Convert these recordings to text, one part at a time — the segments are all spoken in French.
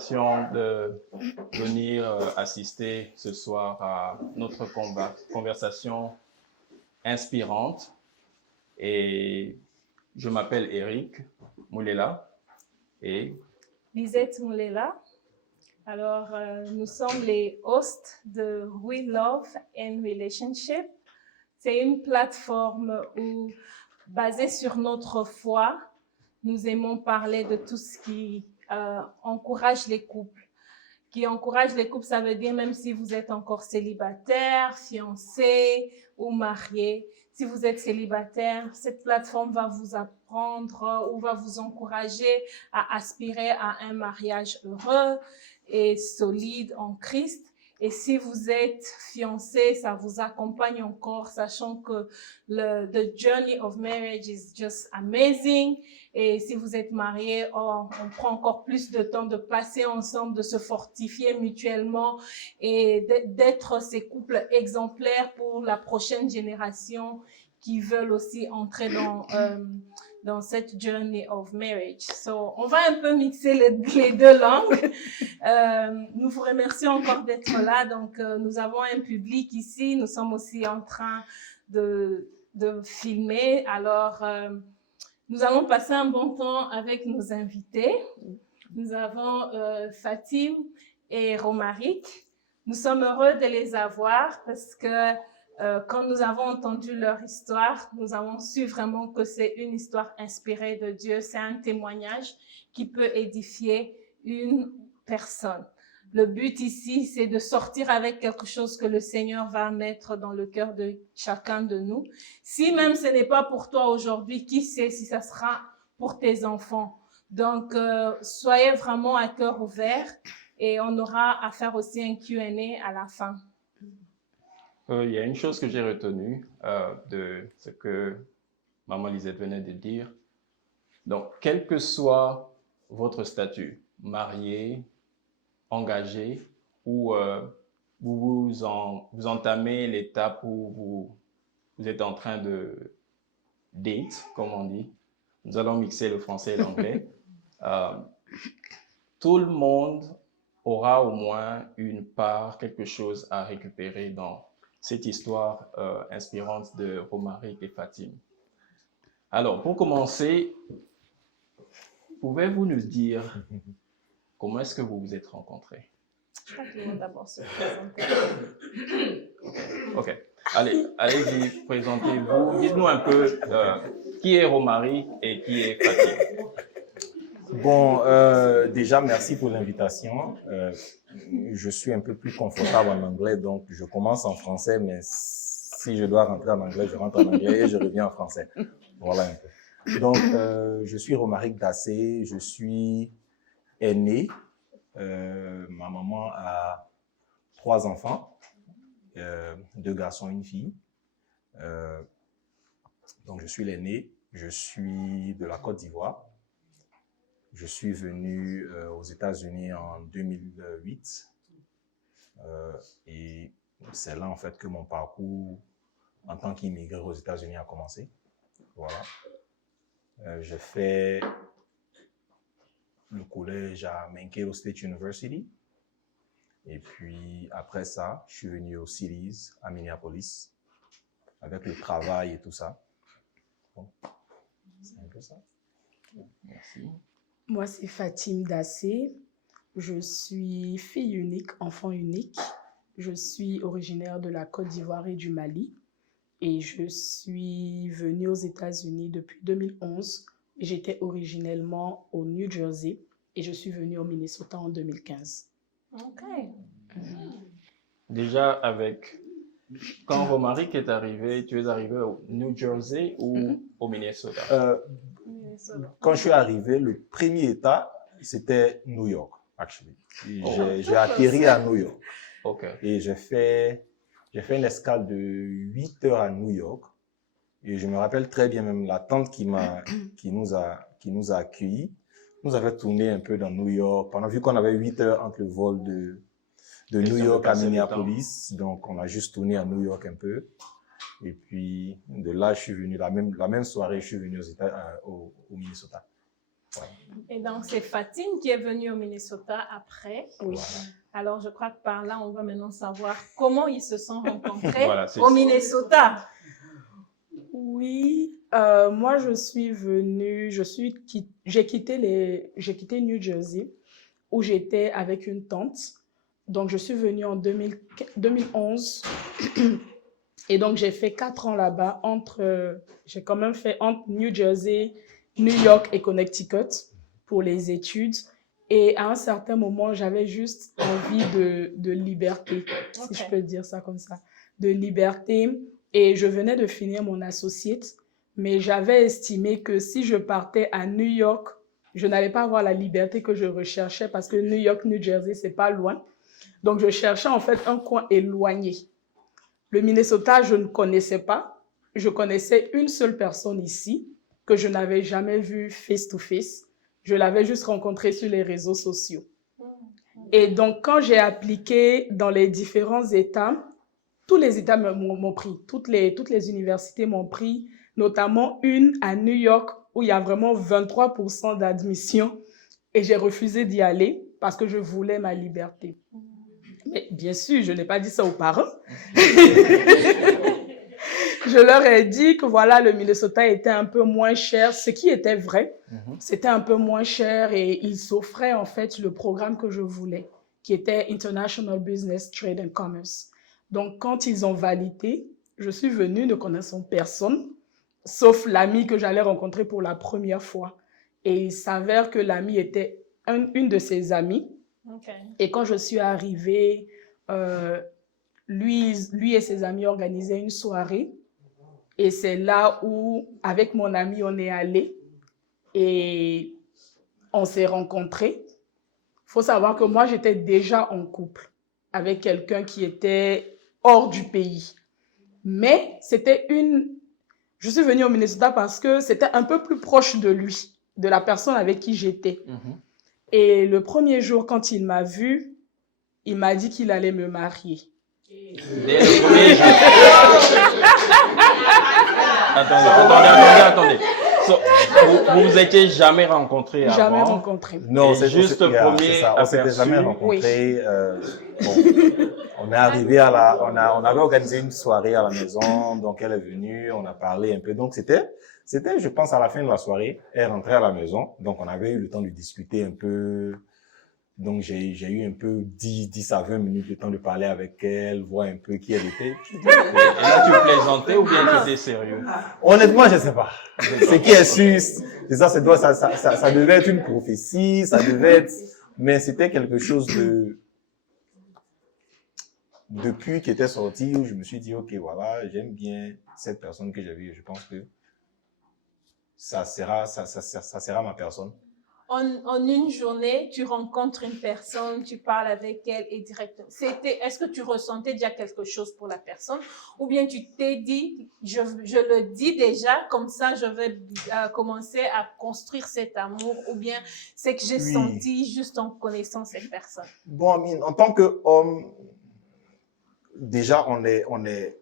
l'invitation de venir assister ce soir à notre conversation inspirante. Et je m'appelle Eric Moulela et Lisette Moulela. Alors, nous sommes les hosts de We Love and Relationship. C'est une plateforme où, basée sur notre foi, nous aimons parler de tout ce qui encourage les couples. Qui encourage les couples, ça veut dire même si vous êtes encore célibataire, fiancé ou marié. Si vous êtes célibataire, cette plateforme va vous apprendre ou va vous encourager à aspirer à un mariage heureux et solide en Christ. Et si vous êtes fiancé, ça vous accompagne encore, sachant que the journey of marriage is just amazing. Et si vous êtes marié, on prend encore plus de temps de passer ensemble, de se fortifier mutuellement et d'être ces couples exemplaires pour la prochaine génération qui veulent aussi entrer dans cette journey of marriage. So, on va un peu mixer les deux langues. Nous vous remercions encore d'être là. Donc, nous avons un public ici. Nous sommes aussi en train de filmer. Alors, nous allons passer un bon temps avec nos invités. Nous avons Fatim et Romaric. Nous sommes heureux de les avoir parce que quand nous avons entendu leur histoire, nous avons su vraiment que c'est une histoire inspirée de Dieu. C'est un témoignage qui peut édifier une personne. Le but ici, c'est de sortir avec quelque chose que le Seigneur va mettre dans le cœur de chacun de nous. Si même ce n'est pas pour toi aujourd'hui, qui sait si ça sera pour tes enfants. Donc, soyez vraiment à cœur ouvert et on aura à faire aussi un Q&A à la fin. Il y a une chose que j'ai retenue de ce que Maman Lisette venait de dire. Donc, quel que soit votre statut, marié, engagé, ou vous entamez l'étape où vous êtes en train de date, comme on dit. Nous allons mixer le français et l'anglais. Tout le monde aura au moins une part, quelque chose à récupérer dans cette histoire inspirante de Romaric et Fatim. Alors, pour commencer, pouvez-vous nous dire comment est-ce que vous vous êtes rencontrés? Je crois qu'il faut d'abord se présenter. Ok. Allez-y, présentez-vous. Dites-nous un peu qui est Romaric et qui est Fatim. Bon, déjà, merci pour l'invitation. Je suis un peu plus confortable en anglais, donc je commence en français, mais si je dois rentrer en anglais, je rentre en anglais et je reviens en français. Voilà un peu. Donc, je suis Romaric Dassé, je suis aîné. Ma maman a 3 enfants, 2 garçons, 1 fille. Donc, je suis l'aîné. Je suis de la Côte d'Ivoire. Je suis venu aux États-Unis en 2008 et c'est là en fait que mon parcours en tant qu'immigré aux États-Unis a commencé. Voilà. J'ai fait le collège à Mankato State University et puis après ça, je suis venu aux Cities à Minneapolis avec le travail et tout ça. Bon, c'est un peu ça. Merci. Moi, c'est Fatim Dassé. Je suis fille unique, enfant unique. Je suis originaire de la Côte d'Ivoire et du Mali. Et je suis venue aux États-Unis depuis 2011. J'étais originellement au New Jersey et je suis venue au Minnesota en 2015. OK. Déjà, quand Romaric est arrivé, tu es arrivé au New Jersey ou au Minnesota? Quand je suis arrivé, le premier état, c'était New York, actually. J'ai atterri à New York. OK. Et j'ai fait une escale de 8 heures à New York. Et je me rappelle très bien même la tante qui nous a accueillis. Nous avait tourné un peu dans New York. Vu qu'on avait 8 heures entre le vol de New York à Minneapolis. Donc, on a juste tourné à New York un peu. Et puis, de là, je suis venu, la même soirée, je suis venu au Minnesota. Et donc, c'est Fatine qui est venue au Minnesota après. Oui. Alors, je crois que par là, on va maintenant savoir comment ils se sont rencontrés Voilà, c'est au ça. Minnesota. Oui, moi je suis venue, j'ai quitté New Jersey où j'étais avec une tante. Donc je suis venue en 2011 et donc j'ai fait 4 ans là-bas j'ai quand même fait entre New Jersey, New York et Connecticut pour les études. Et à un certain moment, j'avais juste envie de liberté, si je peux dire ça comme ça, de liberté. Et je venais de finir mon associate, mais j'avais estimé que si je partais à New York, je n'allais pas avoir la liberté que je recherchais parce que New York, New Jersey, c'est pas loin. Donc, je cherchais en fait un coin éloigné. Le Minnesota, je ne connaissais pas. Je connaissais une seule personne ici que je n'avais jamais vue face to face. Je l'avais juste rencontrée sur les réseaux sociaux. Et donc, quand j'ai appliqué dans les différents États, tous les États m'ont pris, toutes les universités m'ont pris, notamment une à New York où il y a vraiment 23% d'admission et j'ai refusé d'y aller parce que je voulais ma liberté. Mais bien sûr, je n'ai pas dit ça aux parents. Je leur ai dit que voilà, le Minnesota était un peu moins cher, ce qui était vrai. C'était un peu moins cher et ils offraient en fait le programme que je voulais, qui était International Business, Trade and Commerce. Donc, quand ils ont validé, je suis venue ne connaissant personne, sauf l'ami que j'allais rencontrer pour la première fois. Et il s'avère que l'ami était une de ses amies. Okay. Et quand je suis arrivée, lui et ses amis organisaient une soirée. Et c'est là où, avec mon ami, on est allé et on s'est rencontrés. Il faut savoir que moi, j'étais déjà en couple avec quelqu'un qui était hors du pays. Mais je suis venue au Minnesota parce que c'était un peu plus proche de lui, de la personne avec qui j'étais. Et le premier jour, quand il m'a vue, il m'a dit qu'il allait me marier. Dès le premier jour. Attendez. So, vous vous étiez jamais rencontrés avant? Jamais rencontrés. Non, c'est juste le premier ça. On s'était jamais rencontrés. Bon, on est arrivé on avait organisé une soirée à la maison, donc elle est venue, on a parlé un peu. Donc c'était, je pense, à la fin de la soirée, elle est rentrée à la maison, donc on avait eu le temps de discuter un peu. Donc j'ai eu un peu 10 à 20 minutes de temps de parler avec elle, voir un peu qui elle était. Et là, tu plaisantais ou bien tu étais sérieux? Honnêtement, je sais pas. Ce qui est sûr, c'est ça, ça devait être une prophétie, ça devait être, mais c'était quelque chose depuis qu'il était sorti où je me suis dit, ok, voilà, j'aime bien cette personne que j'ai vue. Je pense que ça sera ma personne. En une journée, tu rencontres une personne, tu parles avec elle et directement. Est-ce que tu ressentais déjà quelque chose pour la personne ou bien tu t'es dit, je le dis déjà, comme ça je vais commencer à construire cet amour, ou bien c'est que j'ai senti juste en connaissant cette personne? Bon, Amine, en tant qu'homme, déjà on est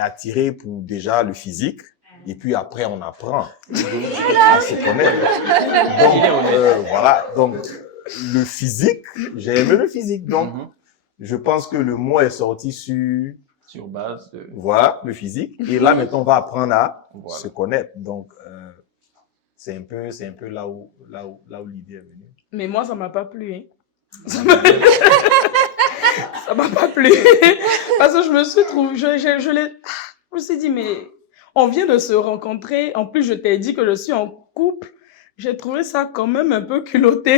attiré pour déjà le physique. Et puis après, on apprend à se connaître. Donc, voilà. Donc, le physique, j'ai aimé le physique. Donc, je pense que le mot est sorti sur base de... Voilà, le physique. Et là, maintenant, on va apprendre à se connaître. Donc, c'est un peu là où l'idée est venue. Mais moi, ça m'a pas plu, hein. Ça m'a pas plu. Parce que je me suis trouvée, je me suis dit, mais on vient de se rencontrer. En plus, je t'ai dit que je suis en couple. J'ai trouvé ça quand même un peu culotté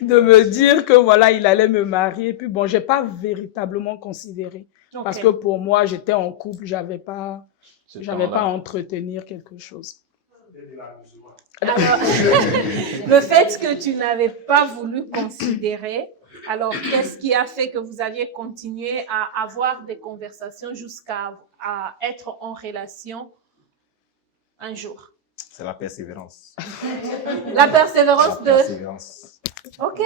de me dire que voilà, il allait me marier. Puis bon, j'ai pas véritablement considéré. Okay. Parce que pour moi, j'étais en couple, j'avais pas à entretenir quelque chose. Alors, le fait que tu n'avais pas voulu considérer, alors qu'est-ce qui a fait que vous alliez continuer à avoir des conversations jusqu'à être en relation un jour? C'est la persévérance. La persévérance La persévérance. Ok.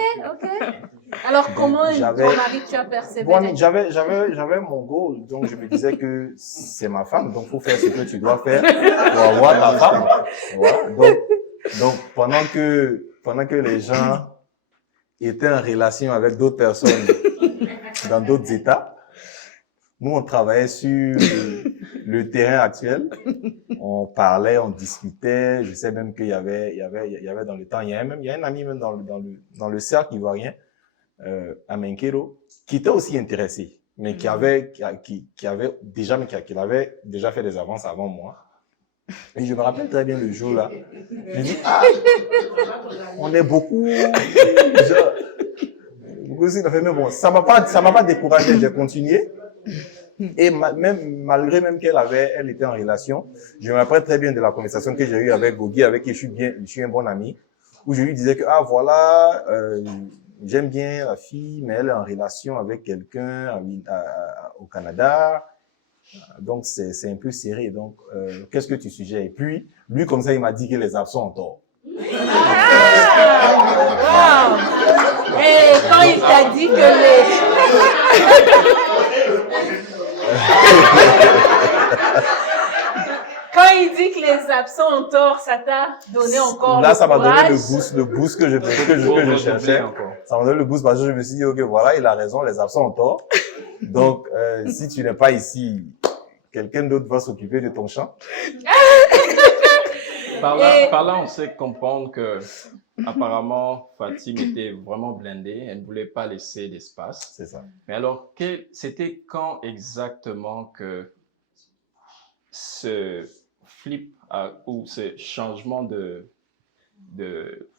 Alors, comment ton mari, tu as persévéré? Bon, j'avais mon goal, donc je me disais que c'est ma femme, donc il faut faire ce que tu dois faire pour avoir ta femme. Voilà. Donc, Donc, pendant que les gens étaient en relation avec d'autres personnes dans d'autres États, nous, on travaillait sur le terrain actuel. On parlait, on discutait. Je sais même qu'il y avait dans le temps, il y a un ami même dans le cercle ivoirien, à Menkero, qui était aussi intéressé, mais qui avait déjà fait des avances avant moi. Et je me rappelle très bien le jour-là. Je dis, on est beaucoup. Aussi, mais bon, ça m'a pas découragé, j'ai continué. Et malgré même elle était en relation, je me rappelle très bien de la conversation que j'ai eue avec Gogi, avec qui je suis un bon ami, où je lui disais que, voilà, j'aime bien la fille, mais elle est en relation avec quelqu'un au Canada. Donc, c'est un peu serré. Donc, qu'est-ce que tu suggères? Et puis, lui, comme ça, il m'a dit que les absents ont tort. Wow. Et quand il t'a dit que les... Quand il dit que les absents ont tort, ça t'a donné encore là, le ça m'a donné courage. le boost que je cherchais. Ça m'a donné le boost parce que je me suis dit, ok, voilà, il a raison, les absents ont tort. Donc, si tu n'es pas ici, quelqu'un d'autre va s'occuper de ton champ. Par là, on sait comprendre que apparemment, Fatim était vraiment blindée. Elle ne voulait pas laisser d'espace. C'est ça. Mais alors, c'était quand exactement que ce flip ou ce changement de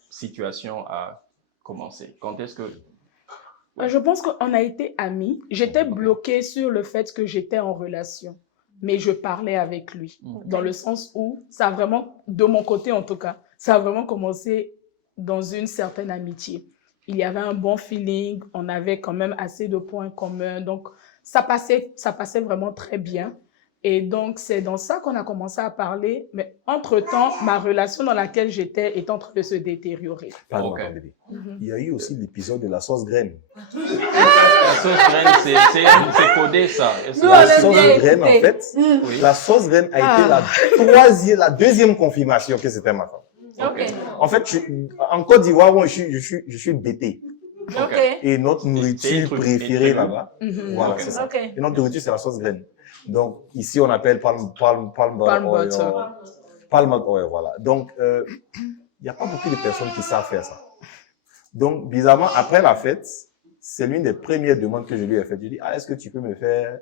situation a commencé? Quand est-ce que... Je pense qu'on a été amis. J'étais bloquée sur le fait que j'étais en relation, mais je parlais avec lui. Dans le sens où ça a vraiment, de mon côté en tout cas, ça a vraiment commencé dans une certaine amitié. Il y avait un bon feeling, on avait quand même assez de points communs, donc ça passait vraiment très bien. Et donc, c'est dans ça qu'on a commencé à parler. Mais entre-temps, ma relation dans laquelle j'étais est en train de se détériorer. Pardon, bébé. Il y a eu aussi l'épisode de la sauce graine. La sauce graine, c'est codé, ça. La sauce graine, en fait, la sauce graine a été la deuxième confirmation que c'était ma femme. Okay. En fait, en Côte d'Ivoire, moi, je suis bété. Okay. Et notre nourriture préférée là-bas, voilà, Okay. c'est ça. Okay. Et notre nourriture, c'est la sauce graine. Donc, ici, on appelle palm butter, voilà. Donc, il n'y a pas beaucoup de personnes qui savent faire ça. Donc, bizarrement, après la fête, c'est l'une des premières demandes que je lui ai faites. Je lui ai dit, est-ce que tu peux me faire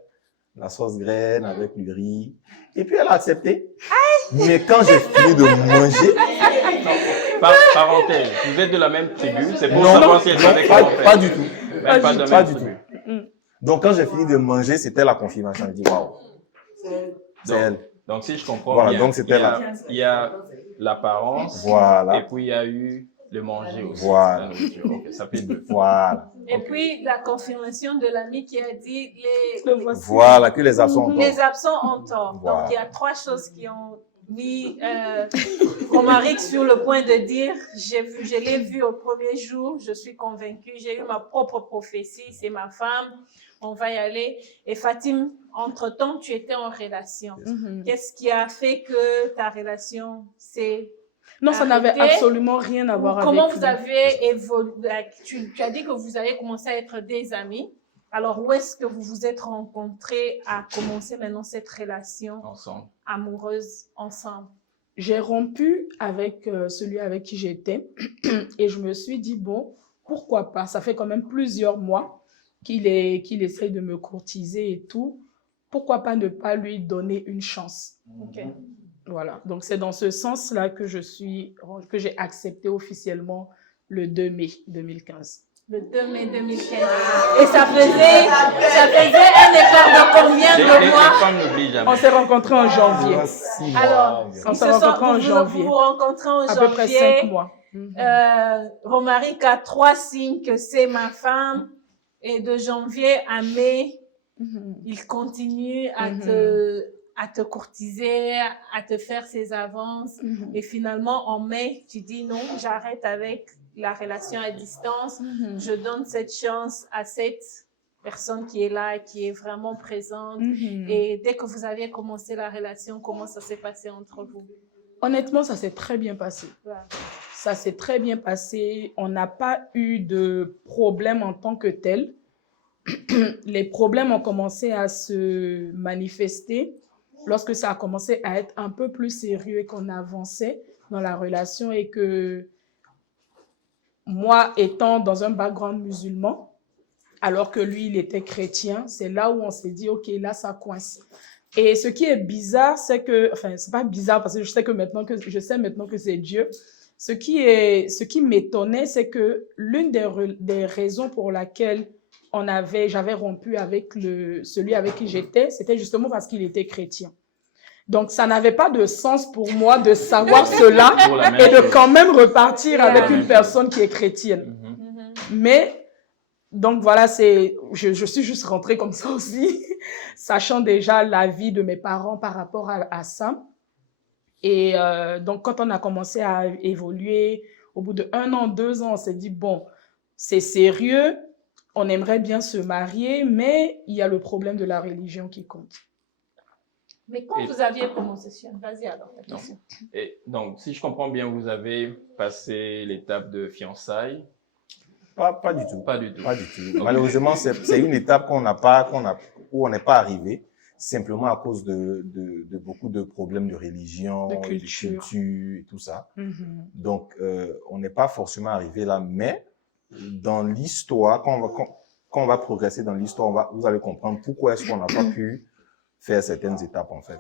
la sauce graine avec le riz? Et puis, elle a accepté. Mais quand j'ai fini de manger... Parenthèse, vous êtes de la même tribu? C'est pour savoir si elle savait comment faire. Pas du tout. Pas du tout. Donc, quand j'ai fini de manger, c'était la confirmation. Je dis, waouh. C'est elle. Donc, si je comprends voilà, bien, donc c'était il y a l'apparence, voilà. Et puis il y a eu le manger aussi. Voilà. La nourriture. Okay, ça fait deux. Voilà. Et puis, la confirmation de l'ami qui a dit voilà, que les absents ont tort. Les absents ont tort. Voilà. Donc, il y a trois choses qui ont mis Romaric sur le point de dire, je l'ai vu au premier jour, je suis convaincue, j'ai eu ma propre prophétie, c'est ma femme, on va y aller. Et Fatim, entre-temps, tu étais en relation. Qu'est-ce qui a fait que ta relation s'est Non, ça n'avait absolument rien à voir avec Comment vous avez évolué? Tu as dit que vous avez commencé à être des amis. Alors, où est-ce que vous vous êtes rencontrés à commencer maintenant cette relation amoureuse ensemble? J'ai rompu avec celui avec qui j'étais et je me suis dit, bon, pourquoi pas? Ça fait quand même plusieurs mois qu'il essaye de me courtiser et tout. Pourquoi pas ne pas lui donner une chance? Okay. Voilà, donc c'est dans ce sens-là que j'ai accepté officiellement le 2 mai 2015. Le 2 mai 2015. Et ça faisait un écart de combien de mois? On s'est rencontrés en janvier. Alors, on s'est rencontrés en janvier. Vous vous rencontrez en janvier. À peu près 5 mois. Romaric a 3 signes que c'est ma femme. Et de janvier à mai, il continue à te courtiser, à te faire ses avances. Et finalement, en mai, tu dis non, j'arrête avec la relation à distance. Je donne cette chance à cette personne qui est là, qui est vraiment présente. Et dès que vous aviez commencé la relation, comment ça s'est passé entre vous? Honnêtement, ça s'est très bien passé. Ouais. Ça s'est très bien passé. On n'a pas eu de problème en tant que tel. Les problèmes ont commencé à se manifester lorsque ça a commencé à être un peu plus sérieux et qu'on avançait dans la relation et que moi, étant dans un background musulman, alors que lui, il était chrétien, c'est là où on s'est dit, OK, là, ça coince. Et ce qui est bizarre, c'est que, enfin, c'est pas bizarre parce que je sais maintenant que c'est Dieu. Ce qui m'étonnait, c'est que l'une des raisons pour laquelle j'avais rompu avec celui avec qui j'étais, c'était justement parce qu'il était chrétien. Donc, ça n'avait pas de sens pour moi de savoir cela et de quand même repartir avec une personne qui est chrétienne. Mais, donc voilà, je suis juste rentrée comme ça aussi, sachant déjà la vie de mes parents par rapport à ça. Et donc, quand on a commencé à évoluer, au bout de 1 an, 2 ans, on s'est dit, bon, c'est sérieux, on aimerait bien se marier, mais il y a le problème de la religion qui compte. Mais quand vous aviez commencé, vas-y alors. Et donc, si je comprends bien, vous avez passé l'étape de fiançailles. Pas du tout. Pas du tout. Pas du tout. Malheureusement, c'est une étape où on n'est pas arrivé, simplement à cause de beaucoup de problèmes de religion, de culture et tout ça. Donc, on n'est pas forcément arrivé là, mais dans l'histoire, quand on va progresser dans l'histoire, vous allez comprendre pourquoi est-ce qu'on n'a pas pu faire certaines étapes, en fait.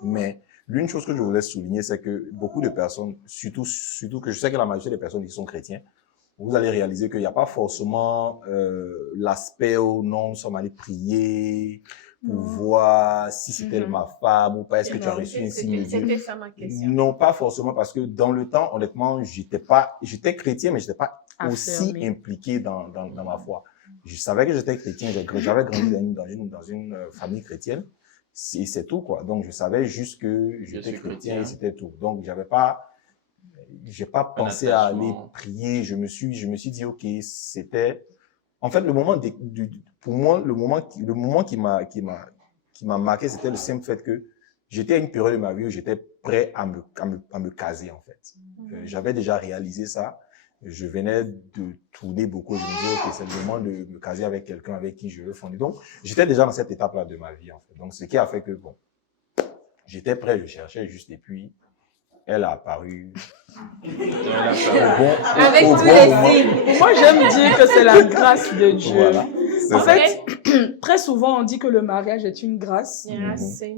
Mais l'une chose que je voulais souligner, c'est que beaucoup de personnes, surtout que je sais que la majorité des personnes qui sont chrétiens, vous allez réaliser qu'il n'y a pas forcément l'aspect où non, nous sommes allés prier pour voir si c'était ma femme ou pas, est-ce que tu as reçu un signe de Dieu. C'était ça ma question. Non, pas forcément, parce que dans le temps, honnêtement, j'étais chrétien, mais j'étais pas aussi impliqué dans ma foi. Je savais que j'étais chrétien, j'avais grandi dans une famille chrétienne, et c'est tout, quoi. Donc, je savais juste que j'étais chrétien et c'était tout. Donc, j'ai pas pensé à aller prier. Je me suis dit, OK, c'était, en fait, pour moi, le moment qui m'a marqué, c'était le simple fait que j'étais à une période de ma vie où j'étais prêt à me caser, en fait. J'avais déjà réalisé ça. Je venais de tourner beaucoup. Je me disais, OK, c'est le moment de me caser avec quelqu'un avec qui je veux fonder. Donc, j'étais déjà dans cette étape-là de ma vie, en fait. Donc, ce qui a fait que, bon, j'étais prêt, je cherchais juste, et puis, elle a apparu. Avec tous les signes. Moi, j'aime dire que c'est la grâce de Dieu. Voilà. En fait, très souvent, on dit que le mariage est une grâce,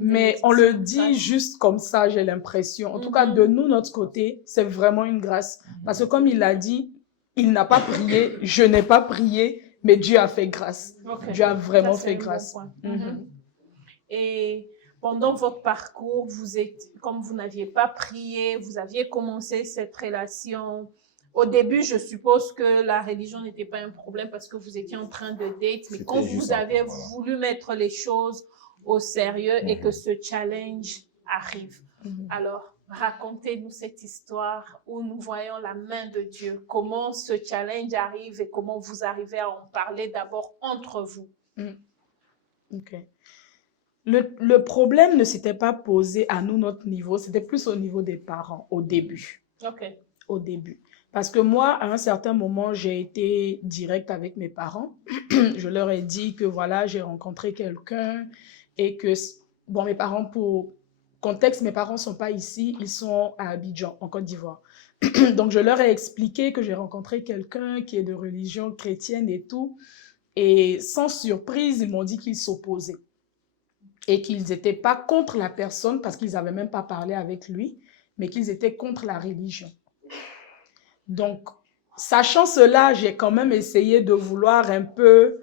mais on le dit juste comme ça, j'ai l'impression. En tout cas, de nous, notre côté, c'est vraiment une grâce. Parce que comme il l'a dit, il n'a pas prié, je n'ai pas prié, mais Dieu a fait grâce. Dieu a vraiment fait grâce. Et pendant votre parcours, comme vous n'aviez pas prié, vous aviez commencé cette relation. Au début, je suppose que la religion n'était pas un problème parce que vous étiez en train de date, mais quand vous avez voulu mettre les choses au sérieux et que ce challenge arrive, alors racontez-nous cette histoire où nous voyons la main de Dieu. Comment ce challenge arrive et comment vous arrivez à en parler d'abord entre vous. OK. Le problème ne s'était pas posé à nous, notre niveau, c'était plus au niveau des parents, au début. OK. Au début. Parce que moi, à un certain moment, j'ai été directe avec mes parents. Je leur ai dit que voilà, j'ai rencontré quelqu'un et que, bon, mes parents, pour contexte, mes parents ne sont pas ici, ils sont à Abidjan, en Côte d'Ivoire. Donc, je leur ai expliqué que j'ai rencontré quelqu'un qui est de religion chrétienne et tout. Et sans surprise, ils m'ont dit qu'ils s'opposaient. Et qu'ils n'étaient pas contre la personne parce qu'ils n'avaient même pas parlé avec lui, mais qu'ils étaient contre la religion. Donc, sachant cela, j'ai quand même essayé de vouloir un peu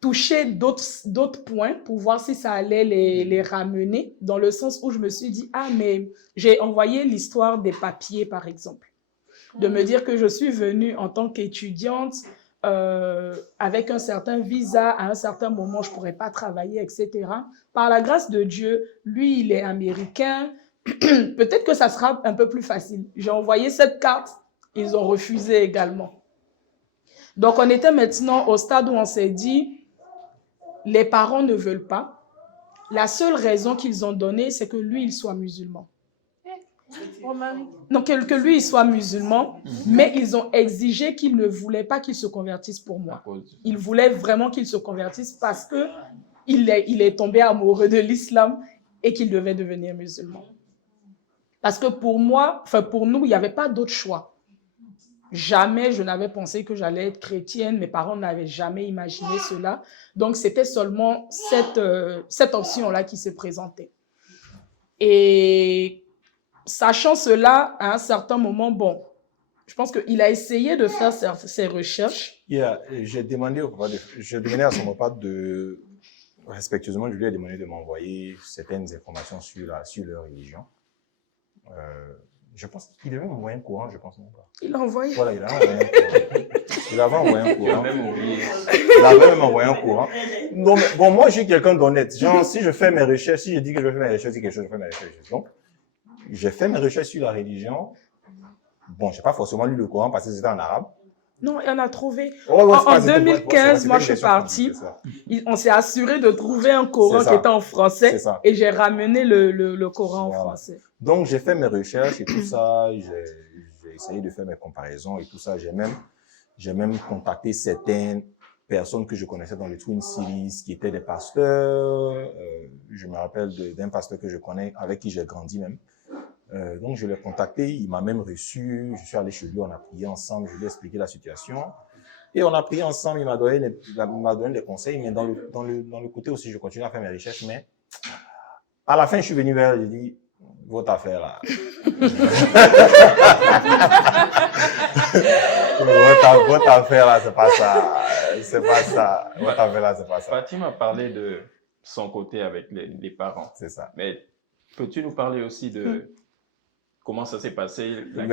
toucher d'autres points pour voir si ça allait les ramener, dans le sens où je me suis dit, ah, mais j'ai envoyé l'histoire des papiers, par exemple. De me dire que je suis venue en tant qu'étudiante, avec un certain visa, à un certain moment, je ne pourrais pas travailler, etc. Par la grâce de Dieu, lui, il est américain. Peut-être que ça sera un peu plus facile. J'ai envoyé cette carte, ils ont refusé également. Donc, on était maintenant au stade où on s'est dit, les parents ne veulent pas. La seule raison qu'ils ont donnée, c'est que lui, il soit musulman. Romaric. Non, que lui, il soit musulman, mais ils ont exigé qu'il ne voulait pas qu'il se convertisse pour À moi. cause- Ils voulaient vraiment qu'il se convertisse parce que il est tombé amoureux de l'islam et qu'il devait devenir musulman. Parce que pour moi, enfin pour nous, il n'y avait pas d'autre choix. Jamais je n'avais pensé que j'allais être chrétienne. Mes parents n'avaient jamais imaginé cela. Donc, c'était seulement cette option-là qui se présentait. Et sachant cela, à un certain moment, bon, je pense qu'il a essayé de faire ses recherches. J'ai demandé à son papa respectueusement, je lui ai demandé de m'envoyer certaines informations sur leur religion. Je pense qu'il devait m'envoyer un courant, je pense. Il a envoyé. Voilà, il a envoyé un courant. Il avait envoyé un Tu as courant. même oublié. Il avait même envoyé un courant. Non, mais bon, moi, je suis quelqu'un d'honnête. Genre, si je fais mes recherches, si je dis que je vais faire mes recherches, c'est quelque chose, je fais mes recherches. Donc, j'ai fait mes recherches sur la religion. Bon, j'ai pas forcément lu le Coran parce que c'était en arabe. Non, il en a trouvé. Ouais, ouais, En 2015, moi, je suis version partie. compliquée, ça. On s'est assuré de trouver un Coran C'est ça. qui était en français. C'est ça. Et j'ai ramené le Coran en Voilà. français. Donc, j'ai fait mes recherches et tout ça. J'ai essayé de faire mes comparaisons et tout ça. J'ai même contacté certaines personnes que je connaissais dans les Twin Cities qui étaient des pasteurs. Je me rappelle d'un pasteur que je connais, avec qui j'ai grandi même. Donc, je l'ai contacté, il m'a même reçu, je suis allé chez lui, on a prié ensemble, je lui ai expliqué la situation. Et on a prié ensemble, il m'a donné des conseils, mais dans le côté aussi, je continue à faire mes recherches, mais à la fin, je suis venu vers, j'ai dit, votre affaire là. Votre affaire là, c'est pas ça. C'est pas ça. Votre affaire là, c'est pas ça. Fatim a parlé de son côté avec les parents. C'est ça. Mais peux-tu nous parler aussi de comment ça s'est passé? Oui.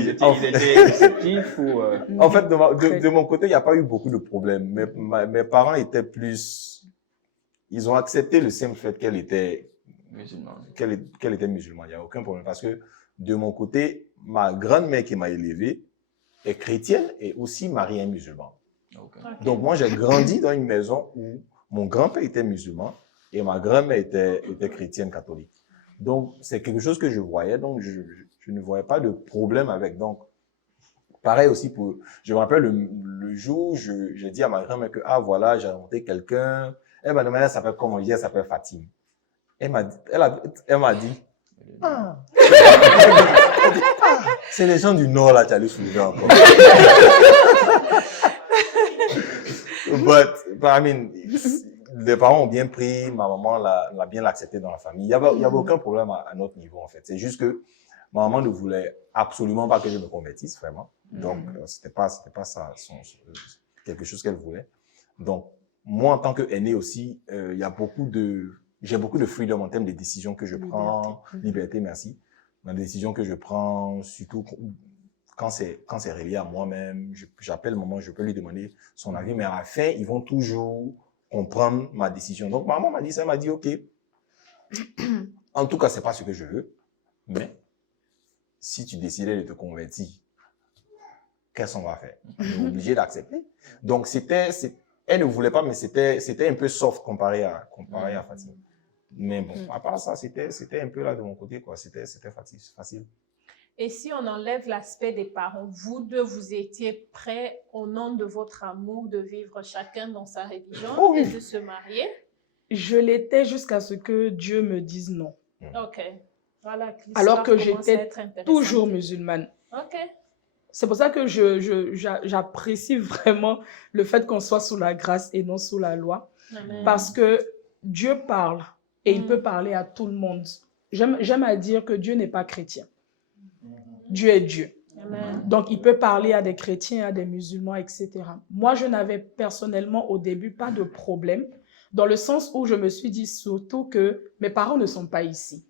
Il était réceptif ou En fait, de mon côté, il n'y a pas eu beaucoup de problèmes. Mes parents étaient plus... Ils ont accepté le simple fait qu'elle était musulman? Qu'elle était musulmane. Il n'y a aucun problème. Parce que de mon côté, ma grand-mère qui m'a élevé est chrétienne et aussi mariée à un musulman. Okay. Donc, moi, j'ai grandi dans une maison où mon grand-père était musulman et ma grand-mère était chrétienne catholique. Donc, c'est quelque chose que je voyais. Donc, je ne voyais pas de problème avec. Donc, pareil aussi je me rappelle le jour où j'ai dit à ma grand-mère que, ah, voilà, j'ai rencontré quelqu'un. Elle m'a demandé, elle s'appelle comment? Je dis, elle s'appelle Fatim. Elle m'a dit, ah. C'est les gens du Nord, là, tu as lu soulever encore. But, I mean, les parents ont bien pris, ma maman l'a bien accepté dans la famille. Il n'y avait aucun problème à notre niveau, en fait. C'est juste que ma maman ne voulait absolument pas que je me convertisse, vraiment. Donc, c'était pas ça, quelque chose qu'elle voulait. Donc, moi, en tant qu'aîné aussi, j'ai beaucoup de freedom en termes de décisions que je prends. Liberté, merci. Dans les décisions que je prends, surtout quand c'est relié à moi-même, j'appelle maman, je peux lui demander son avis, mais à la fin, ils vont toujours comprendre ma décision. Donc, maman m'a dit ça, elle m'a dit, OK, en tout cas, c'est pas ce que je veux, mais si tu décidais de te convertir, qu'est-ce qu'on va faire? On est obligé d'accepter. Donc, elle ne voulait pas, mais c'était un peu soft comparé à Fatima. Mais bon, à part ça, c'était un peu là de mon côté, quoi. C'était facile. Et si on enlève l'aspect des parents, vous deux, vous étiez prêts, au nom de votre amour, de vivre chacun dans sa religion et de se marier? Je l'étais jusqu'à ce que Dieu me dise non. Ok. Voilà, alors que j'étais toujours musulmane. Ok. C'est pour ça que j'apprécie vraiment le fait qu'on soit sous la grâce et non sous la loi. Amen. Parce que Dieu parle et il peut parler à tout le monde. J'aime à dire que Dieu n'est pas chrétien. Dieu est Dieu. Amen. Donc, il peut parler à des chrétiens, à des musulmans, etc. Moi, je n'avais personnellement au début pas de problème, dans le sens où je me suis dit surtout que mes parents ne sont pas ici.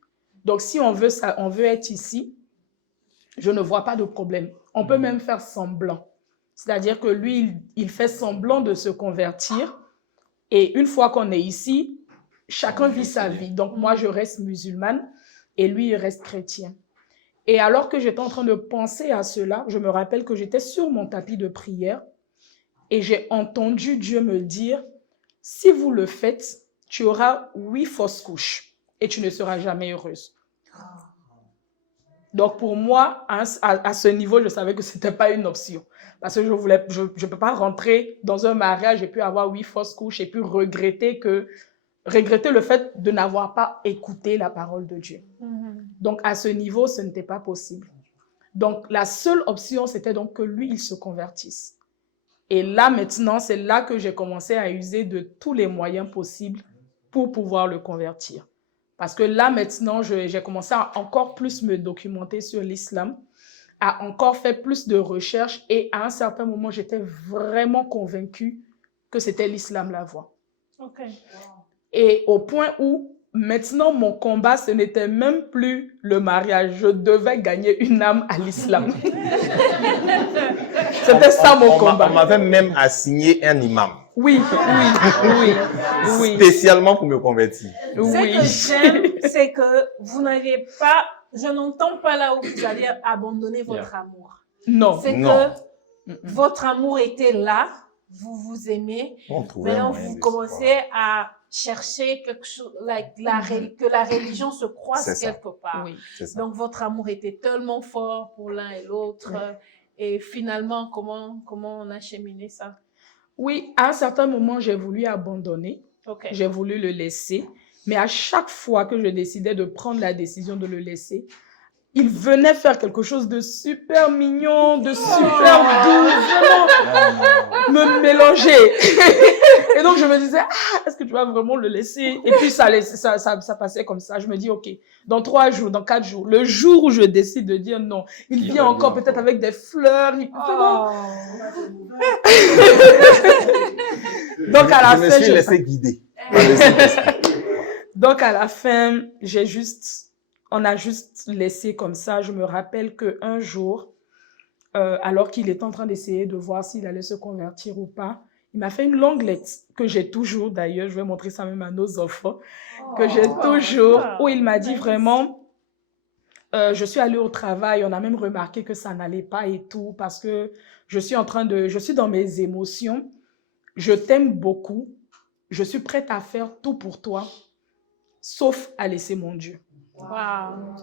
Donc, si on veut ça, on veut être ici, je ne vois pas de problème. On peut même faire semblant. C'est-à-dire que lui, il fait semblant de se convertir. Et une fois qu'on est ici, chacun vit sa vie. Donc, moi, je reste musulmane et lui, il reste chrétien. Et alors que j'étais en train de penser à cela, je me rappelle que j'étais sur mon tapis de prière et j'ai entendu Dieu me dire, si vous le faites, tu auras 8 fausses couches et tu ne seras jamais heureuse. Donc, pour moi, à ce niveau, je savais que ce n'était pas une option. Parce que je ne peux pas rentrer dans un mariage et puis avoir 8 fausses couches et puis regretter le fait de n'avoir pas écouté la parole de Dieu. Donc, à ce niveau, ce n'était pas possible. Donc, la seule option, c'était donc que lui, il se convertisse. Et là, maintenant, c'est là que j'ai commencé à user de tous les moyens possibles pour pouvoir le convertir. Parce que là, maintenant, j'ai commencé à encore plus me documenter sur l'islam, à encore faire plus de recherches et à un certain moment, j'étais vraiment convaincue que c'était l'islam la voie. Ok. Et au point où maintenant, mon combat, ce n'était même plus le mariage. Je devais gagner une âme à l'islam. C'était ça mon combat. On m'avait même assigné un imam. Oui. Spécialement pour me convertir. Ce que j'aime, c'est que vous n'avez pas, je n'entends pas là où vous allez abandonner votre amour. Non. C'est que votre amour était là, vous vous aimez, maintenant vous commencez à chercher quelque chose, que la religion se croise quelque part. Oui. Donc votre amour était tellement fort pour l'un et l'autre. Et finalement, comment on a cheminé ça? Oui, à un certain moment, j'ai voulu abandonner. Okay. J'ai voulu le laisser. Mais à chaque fois que je décidais de prendre la décision de le laisser, il venait faire quelque chose de super mignon, de super doux, vraiment me mélanger. Et donc, je me disais, est-ce que tu vas vraiment le laisser? Et puis, ça passait comme ça. Je me dis, OK, dans 3 jours, dans 4 jours, le jour où je décide de dire non, il vient encore peut-être avec des fleurs. Donc, à la fin, je me suis laissé guider. Donc, à la fin, on a juste laissé comme ça. Je me rappelle qu'un jour, alors qu'il était en train d'essayer de voir s'il allait se convertir ou pas, il m'a fait une longue lettre que j'ai toujours, d'ailleurs, je vais montrer ça même à nos enfants, que j'ai toujours, où il m'a dit vraiment, je suis allée au travail, on a même remarqué que ça n'allait pas et tout, parce que je suis dans mes émotions, je t'aime beaucoup, je suis prête à faire tout pour toi, sauf à laisser mon Dieu. Wow.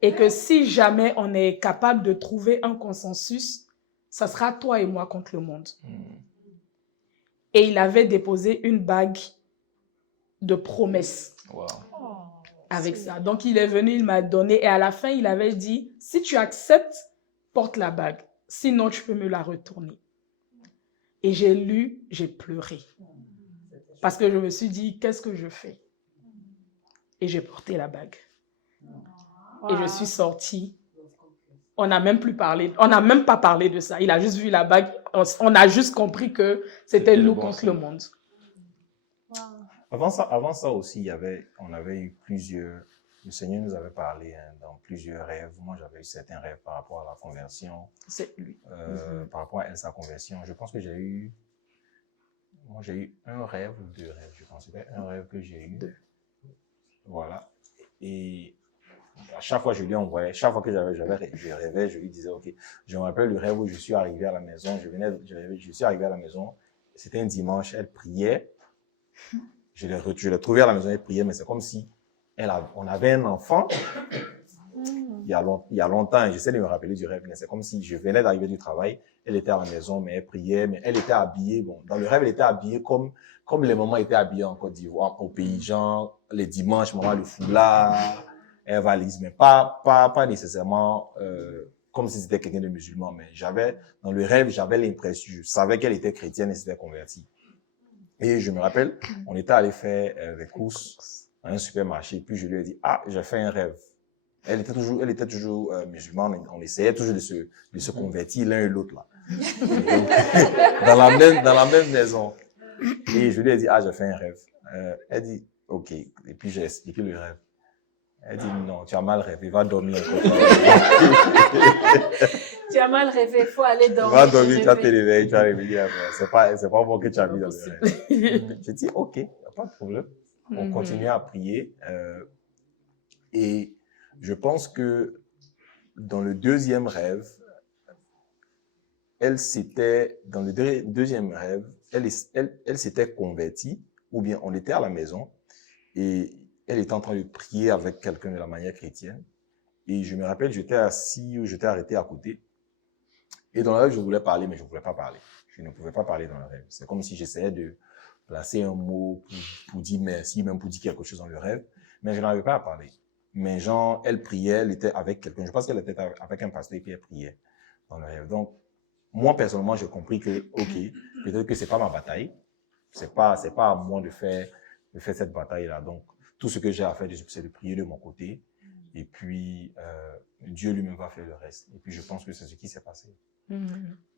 Et que si jamais on est capable de trouver un consensus, ça sera toi et moi contre le monde. Et il avait déposé une bague de promesse avec ça. Donc, il est venu, il m'a donné. Et à la fin, il avait dit, si tu acceptes, porte la bague. Sinon, tu peux me la retourner. Et j'ai lu, j'ai pleuré. Parce que je me suis dit, qu'est-ce que je fais? Et j'ai porté la bague. Et je suis sortie. On n'a même pas parlé de ça. Il a juste vu la bague. On a juste compris que c'était nous contre le monde. Avant ça aussi, on avait eu le Seigneur nous avait parlé dans plusieurs rêves. Moi, j'avais eu certains rêves par rapport à la conversion. C'est lui. Par rapport à elle, sa conversion. Je pense que j'ai eu un rêve ou 2 rêves. Je pense que c'était un rêve que j'ai eu. 2. Voilà. Et à chaque fois, je lui envoyais, chaque fois que je rêvais, je lui disais, OK, je me rappelle le rêve où je suis arrivé à la maison, je suis arrivé à la maison, c'était un dimanche, elle priait, je l'ai trouvée à la maison, elle priait, mais c'est comme si on avait un enfant, il y a longtemps, j'essaie de me rappeler du rêve, mais c'est comme si je venais d'arriver du travail, elle était à la maison, mais elle priait, mais elle était habillée, dans le rêve, elle était habillée comme les mamans étaient habillées en Côte d'Ivoire, au pays, genre, les dimanches, maman, le foulard, elle va à l'église, mais pas nécessairement comme si c'était quelqu'un de musulman, mais dans le rêve, j'avais l'impression, je savais qu'elle était chrétienne et s'était convertie. Et je me rappelle, on était allé faire des courses dans un supermarché, puis je lui ai dit, j'ai fait un rêve. Elle était toujours musulmane, on essayait toujours de se convertir l'un et l'autre là. dans la même maison. Et je lui ai dit, j'ai fait un rêve. Elle dit, OK. Et puis j'ai expliqué le rêve. Elle dit, non, tu as mal rêvé, va dormir. Tu as mal rêvé, il faut aller dormir. Va dormir, tu vas te réveiller, tu vas réveiller. C'est pas bon que tu as mis dans le rêve. J'ai dit, OK, y a pas de problème. On continue à prier. Et je pense que dans le deuxième rêve, elle s'était convertie, ou bien on était à la maison et elle était en train de prier avec quelqu'un de la manière chrétienne. Et je me rappelle, j'étais assis ou j'étais arrêté à côté. Et dans le rêve, je voulais parler, mais je ne pouvais pas parler. Je ne pouvais pas parler dans le rêve. C'est comme si j'essayais de placer un mot pour dire merci, même pour dire quelque chose dans le rêve. Mais je n'arrivais pas à parler. Mais genre, elle priait, elle était avec quelqu'un. Je pense qu'elle était avec un pasteur et puis elle priait dans le rêve. Donc, moi, personnellement, j'ai compris que, OK, peut-être que c'est pas ma bataille. C'est pas à moi de faire cette bataille-là. Donc, tout ce que j'ai à faire, c'est de prier de mon côté. Et puis, Dieu lui-même va faire le reste. Et puis, je pense que c'est ce qui s'est passé.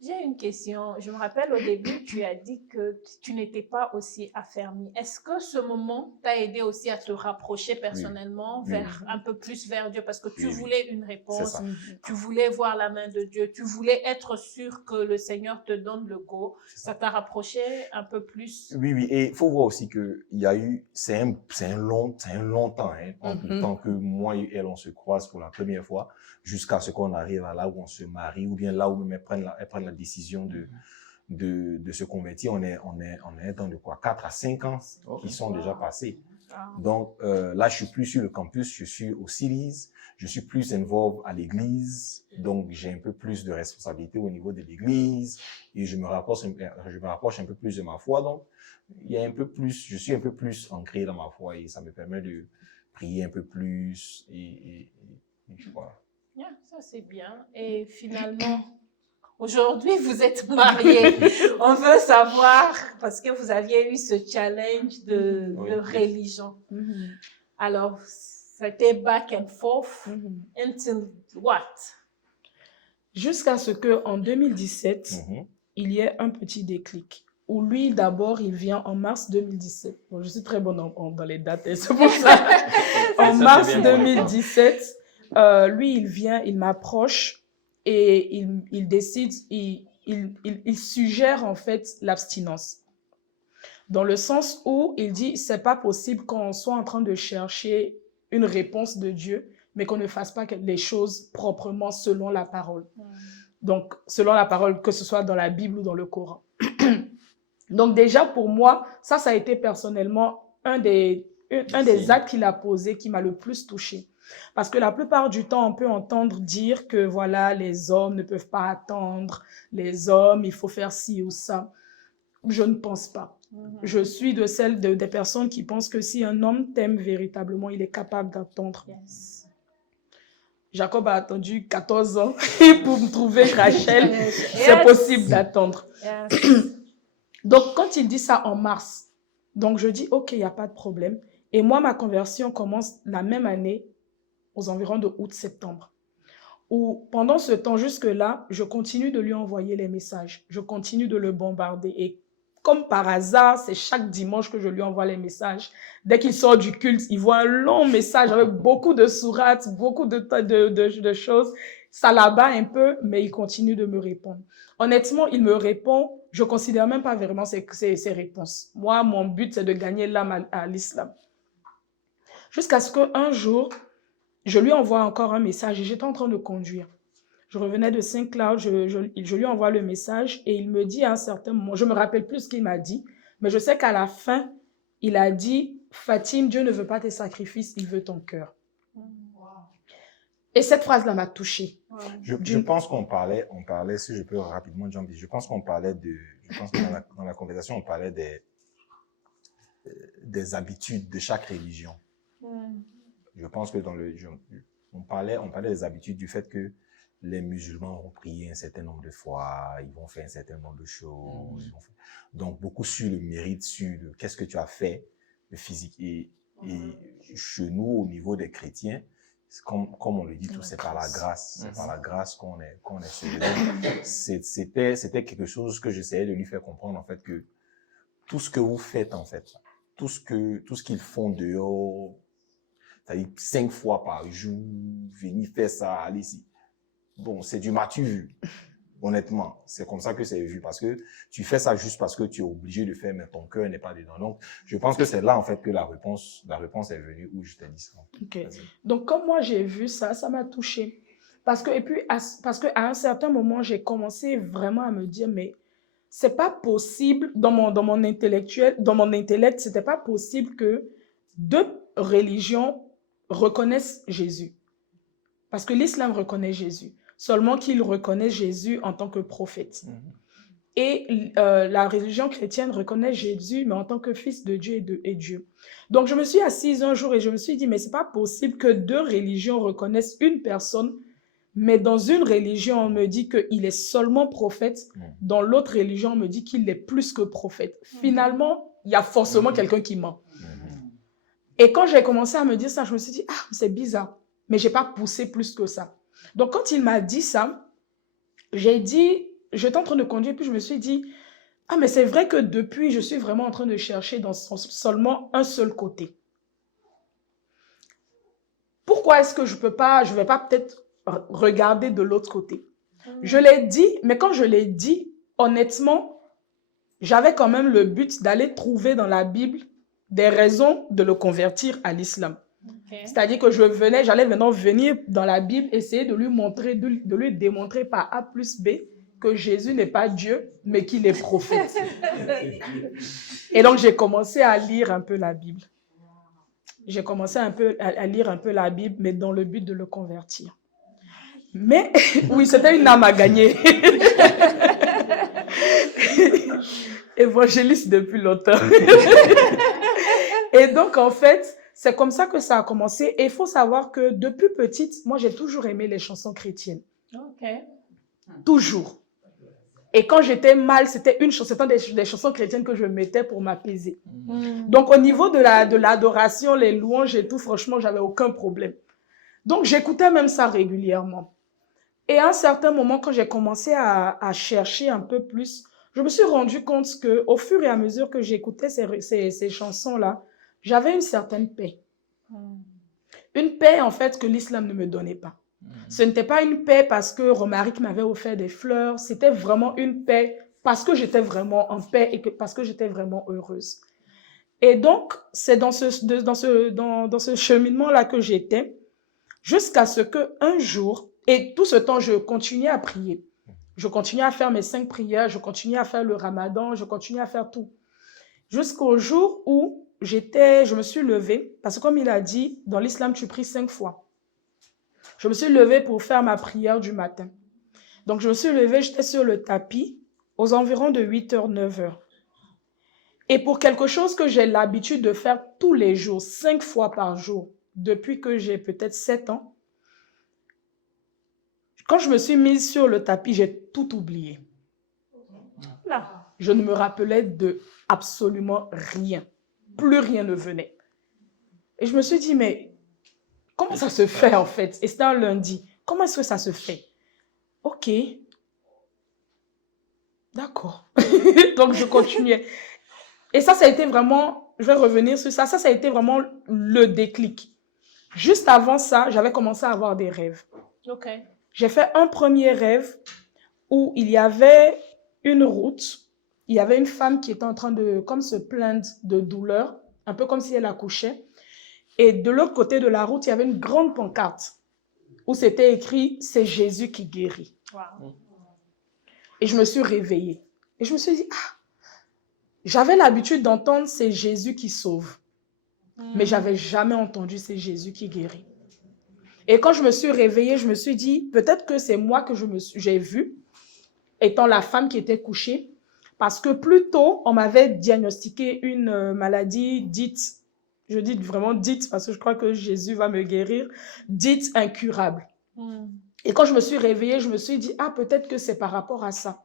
J'ai une question. Je me rappelle au début, tu as dit que tu n'étais pas aussi affermi. Est-ce que ce moment t'a aidé aussi à te rapprocher personnellement un peu plus vers Dieu parce que tu voulais une réponse, tu voulais voir la main de Dieu, tu voulais être sûr que le Seigneur te donne le go. Ça t'a rapproché un peu plus? Oui. Et il faut voir aussi que il y a eu, c'est un long temps, hein, entre le temps que moi et elle, on se croise pour la première fois, jusqu'à ce qu'on arrive à là où on se marie, ou bien là où même elles prennent la décision de se convertir. On est dans de quoi? 4 à 5 ans qui sont déjà passés. Donc, là, je suis plus sur le campus, je suis au CILIS, je suis plus involved à l'église, donc j'ai un peu plus de responsabilité au niveau de l'église, et je me rapproche un peu plus de ma foi. Donc, je suis un peu plus ancré dans ma foi, et ça me permet de prier un peu plus, et voilà. Yeah, ça c'est bien. Et finalement, aujourd'hui, vous êtes mariés. On veut savoir, parce que vous aviez eu ce challenge de religion. Alors, c'était back and forth until what? Jusqu'à ce qu'en 2017, il y ait un petit déclic. Où lui, d'abord, il vient en mars 2017. Bon, je suis très bonne dans les dates, c'est pour ça. En mars 2017, lui, il vient, il m'approche et il décide, il suggère en fait l'abstinence. Dans le sens où il dit, c'est pas possible qu'on soit en train de chercher une réponse de Dieu, mais qu'on ne fasse pas les choses proprement selon la parole. Donc, selon la parole, que ce soit dans la Bible ou dans le Coran. Donc déjà, pour moi, ça a été personnellement un des actes qu'il a posé qui m'a le plus touchée. Parce que la plupart du temps, on peut entendre dire que voilà, les hommes ne peuvent pas attendre, les hommes, il faut faire ci ou ça. Je ne pense pas. Je suis de celles des personnes qui pensent que si un homme t'aime véritablement, il est capable d'attendre. Jacob a attendu 14 ans pour me trouver Rachel. C'est possible d'attendre. Donc, quand il dit ça en mars, donc je dis, OK, il n'y a pas de problème. Et moi, ma conversion commence la même année, aux environs de août-septembre. Où pendant ce temps, jusque-là, je continue de lui envoyer les messages. Je continue de le bombarder. Et comme par hasard, c'est chaque dimanche que je lui envoie les messages. Dès qu'il sort du culte, il voit un long message avec beaucoup de sourates, beaucoup de choses. Ça l'abat un peu, mais il continue de me répondre. Honnêtement, il me répond, je ne considère même pas vraiment ses réponses. Moi, mon but, c'est de gagner l'âme à l'islam. Jusqu'à ce qu'un jour, je lui envoie encore un message et j'étais en train de conduire. Je revenais de Saint-Cloud, je lui envoie le message et il me dit à un certain moment, je ne me rappelle plus ce qu'il m'a dit, mais je sais qu'à la fin, il a dit, Fatim, Dieu ne veut pas tes sacrifices, il veut ton cœur. Et cette phrase-là m'a touchée. Je pense qu'on parlait, si je peux rapidement, Jean, je pense qu'on parlait que dans la conversation, on parlait des habitudes de chaque religion. Je pense que on parlait des habitudes du fait que les musulmans vont prier un certain nombre de fois, ils vont faire un certain nombre de choses. Donc, beaucoup sur le mérite, sur qu'est-ce que tu as fait, le physique. Et chez nous, au niveau des chrétiens, comme on le dit, tout c'est par la grâce. C'est par la grâce qu'on est sauvé. C'était quelque chose que j'essayais de lui faire comprendre, en fait, que tout ce que vous faites, en fait, tout ce qu'ils font dehors, c'est-à-dire 5 fois par jour, venir faire ça, aller ici. Bon, c'est du m'as-tu vu. Honnêtement, c'est comme ça que c'est vu, parce que tu fais ça juste parce que tu es obligé de faire, mais ton cœur n'est pas dedans. Donc, je pense que c'est là, en fait, que la réponse est venue où je t'ai dit ça. Okay. Donc, comme moi, j'ai vu ça, ça m'a touchée. Parce que à un certain moment, j'ai commencé vraiment à me dire, mais c'est pas possible, dans mon intellect, c'était pas possible que 2 religions reconnaissent Jésus. Parce que l'islam reconnaît Jésus. Seulement qu'il reconnaît Jésus en tant que prophète. Et la religion chrétienne reconnaît Jésus, mais en tant que fils de Dieu et Dieu. Donc, je me suis assise un jour et je me suis dit, mais c'est pas possible que deux religions reconnaissent une personne, mais dans une religion, on me dit qu'il est seulement prophète. Dans l'autre religion, on me dit qu'il est plus que prophète. Finalement, il y a forcément quelqu'un qui ment. Et quand j'ai commencé à me dire ça, je me suis dit, ah, c'est bizarre. Mais je n'ai pas poussé plus que ça. Donc, quand il m'a dit ça, j'ai dit, j'étais en train de conduire, puis je me suis dit, ah, mais c'est vrai que depuis, je suis vraiment en train de chercher dans seulement un seul côté. Pourquoi est-ce que je ne vais pas peut-être regarder de l'autre côté? Je l'ai dit, mais quand je l'ai dit, honnêtement, j'avais quand même le but d'aller trouver dans la Bible des raisons de le convertir à l'islam. C'est-à-dire que j'allais maintenant venir dans la Bible, essayer de lui montrer, de lui démontrer par A plus B que Jésus n'est pas Dieu, mais qu'il est prophète. Et donc, j'ai commencé à lire un peu la Bible. J'ai commencé à lire un peu la Bible, mais dans le but de le convertir. Mais, oui, c'était une âme à gagner. Évangéliste depuis longtemps. Et donc, en fait, c'est comme ça que ça a commencé. Et il faut savoir que depuis petite, moi, j'ai toujours aimé les chansons chrétiennes. Ok. Toujours. Et quand j'étais mal, c'était des chansons chrétiennes que je mettais pour m'apaiser. Donc, au niveau de l'adoration, les louanges et tout, franchement, j'avais aucun problème. Donc, j'écoutais même ça régulièrement. Et à un certain moment, quand j'ai commencé à chercher un peu plus, je me suis rendu compte qu'au fur et à mesure que j'écoutais ces chansons-là, j'avais une certaine paix. Une paix, en fait, que l'islam ne me donnait pas. Ce n'était pas une paix parce que Romaric m'avait offert des fleurs. C'était vraiment une paix parce que j'étais vraiment en paix et parce que j'étais vraiment heureuse. Et donc, c'est dans ce cheminement-là que j'étais, jusqu'à ce qu'un jour, et tout ce temps, je continuais à prier. Je continuais à faire mes 5 prières, je continuais à faire le ramadan, je continuais à faire tout. Jusqu'au jour où je me suis levée, parce que comme il a dit, dans l'islam, tu pries 5 fois. Je me suis levée pour faire ma prière du matin. Donc, je me suis levée, j'étais sur le tapis, aux environs de 8h, 9h. Et pour quelque chose que j'ai l'habitude de faire tous les jours, 5 fois par jour, depuis que j'ai peut-être 7 ans, quand je me suis mise sur le tapis, j'ai tout oublié. Là, je ne me rappelais de absolument rien. Plus rien ne venait. Et je me suis dit, mais comment ça se fait en fait? Et c'était un lundi. Comment est-ce que ça se fait? Ok. D'accord. Donc, je continuais. Et ça a été vraiment, je vais revenir sur ça, ça a été vraiment le déclic. Juste avant ça, j'avais commencé à avoir des rêves. Ok. J'ai fait un premier rêve où il y avait une route, il y avait une femme qui était en train de comme se plaindre de douleur, un peu comme si elle accouchait. Et de l'autre côté de la route, il y avait une grande pancarte où c'était écrit « C'est Jésus qui guérit ». Wow. Et je me suis réveillée. Et je me suis dit, ah, j'avais l'habitude d'entendre « C'est Jésus qui sauve ». Mais je n'avais jamais entendu « C'est Jésus qui guérit ». Et quand je me suis réveillée, je me suis dit, peut-être que c'est moi que j'ai vu, étant la femme qui était couchée, parce que plus tôt, on m'avait diagnostiqué une maladie dite, je dis vraiment dite, parce que je crois que Jésus va me guérir, dite incurable. Et quand je me suis réveillée, je me suis dit, ah, peut-être que c'est par rapport à ça.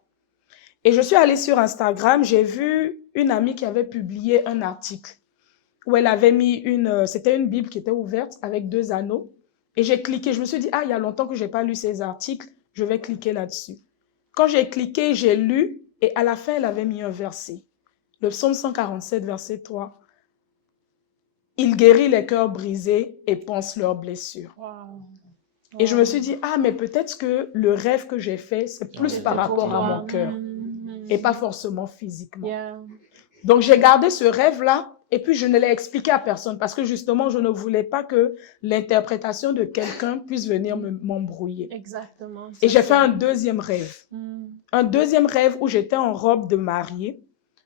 Et je suis allée sur Instagram, j'ai vu une amie qui avait publié un article où elle avait mis c'était une Bible qui était ouverte avec 2 anneaux. Et j'ai cliqué, je me suis dit, ah, il y a longtemps que je n'ai pas lu ces articles, je vais cliquer là-dessus. Quand j'ai cliqué, j'ai lu, et à la fin, elle avait mis un verset. Le psaume 147, verset 3. Il guérit les cœurs brisés et pense leurs blessures. Wow. Et je me suis dit, ah, mais peut-être que le rêve que j'ai fait, c'est plus par rapport à mon cœur, et pas forcément physiquement. Yeah. Donc, j'ai gardé ce rêve-là, et puis je ne l'ai expliqué à personne, parce que justement, je ne voulais pas que l'interprétation de quelqu'un puisse venir m'embrouiller. Exactement. Et j'ai fait un deuxième rêve. Un deuxième rêve où j'étais en robe de mariée.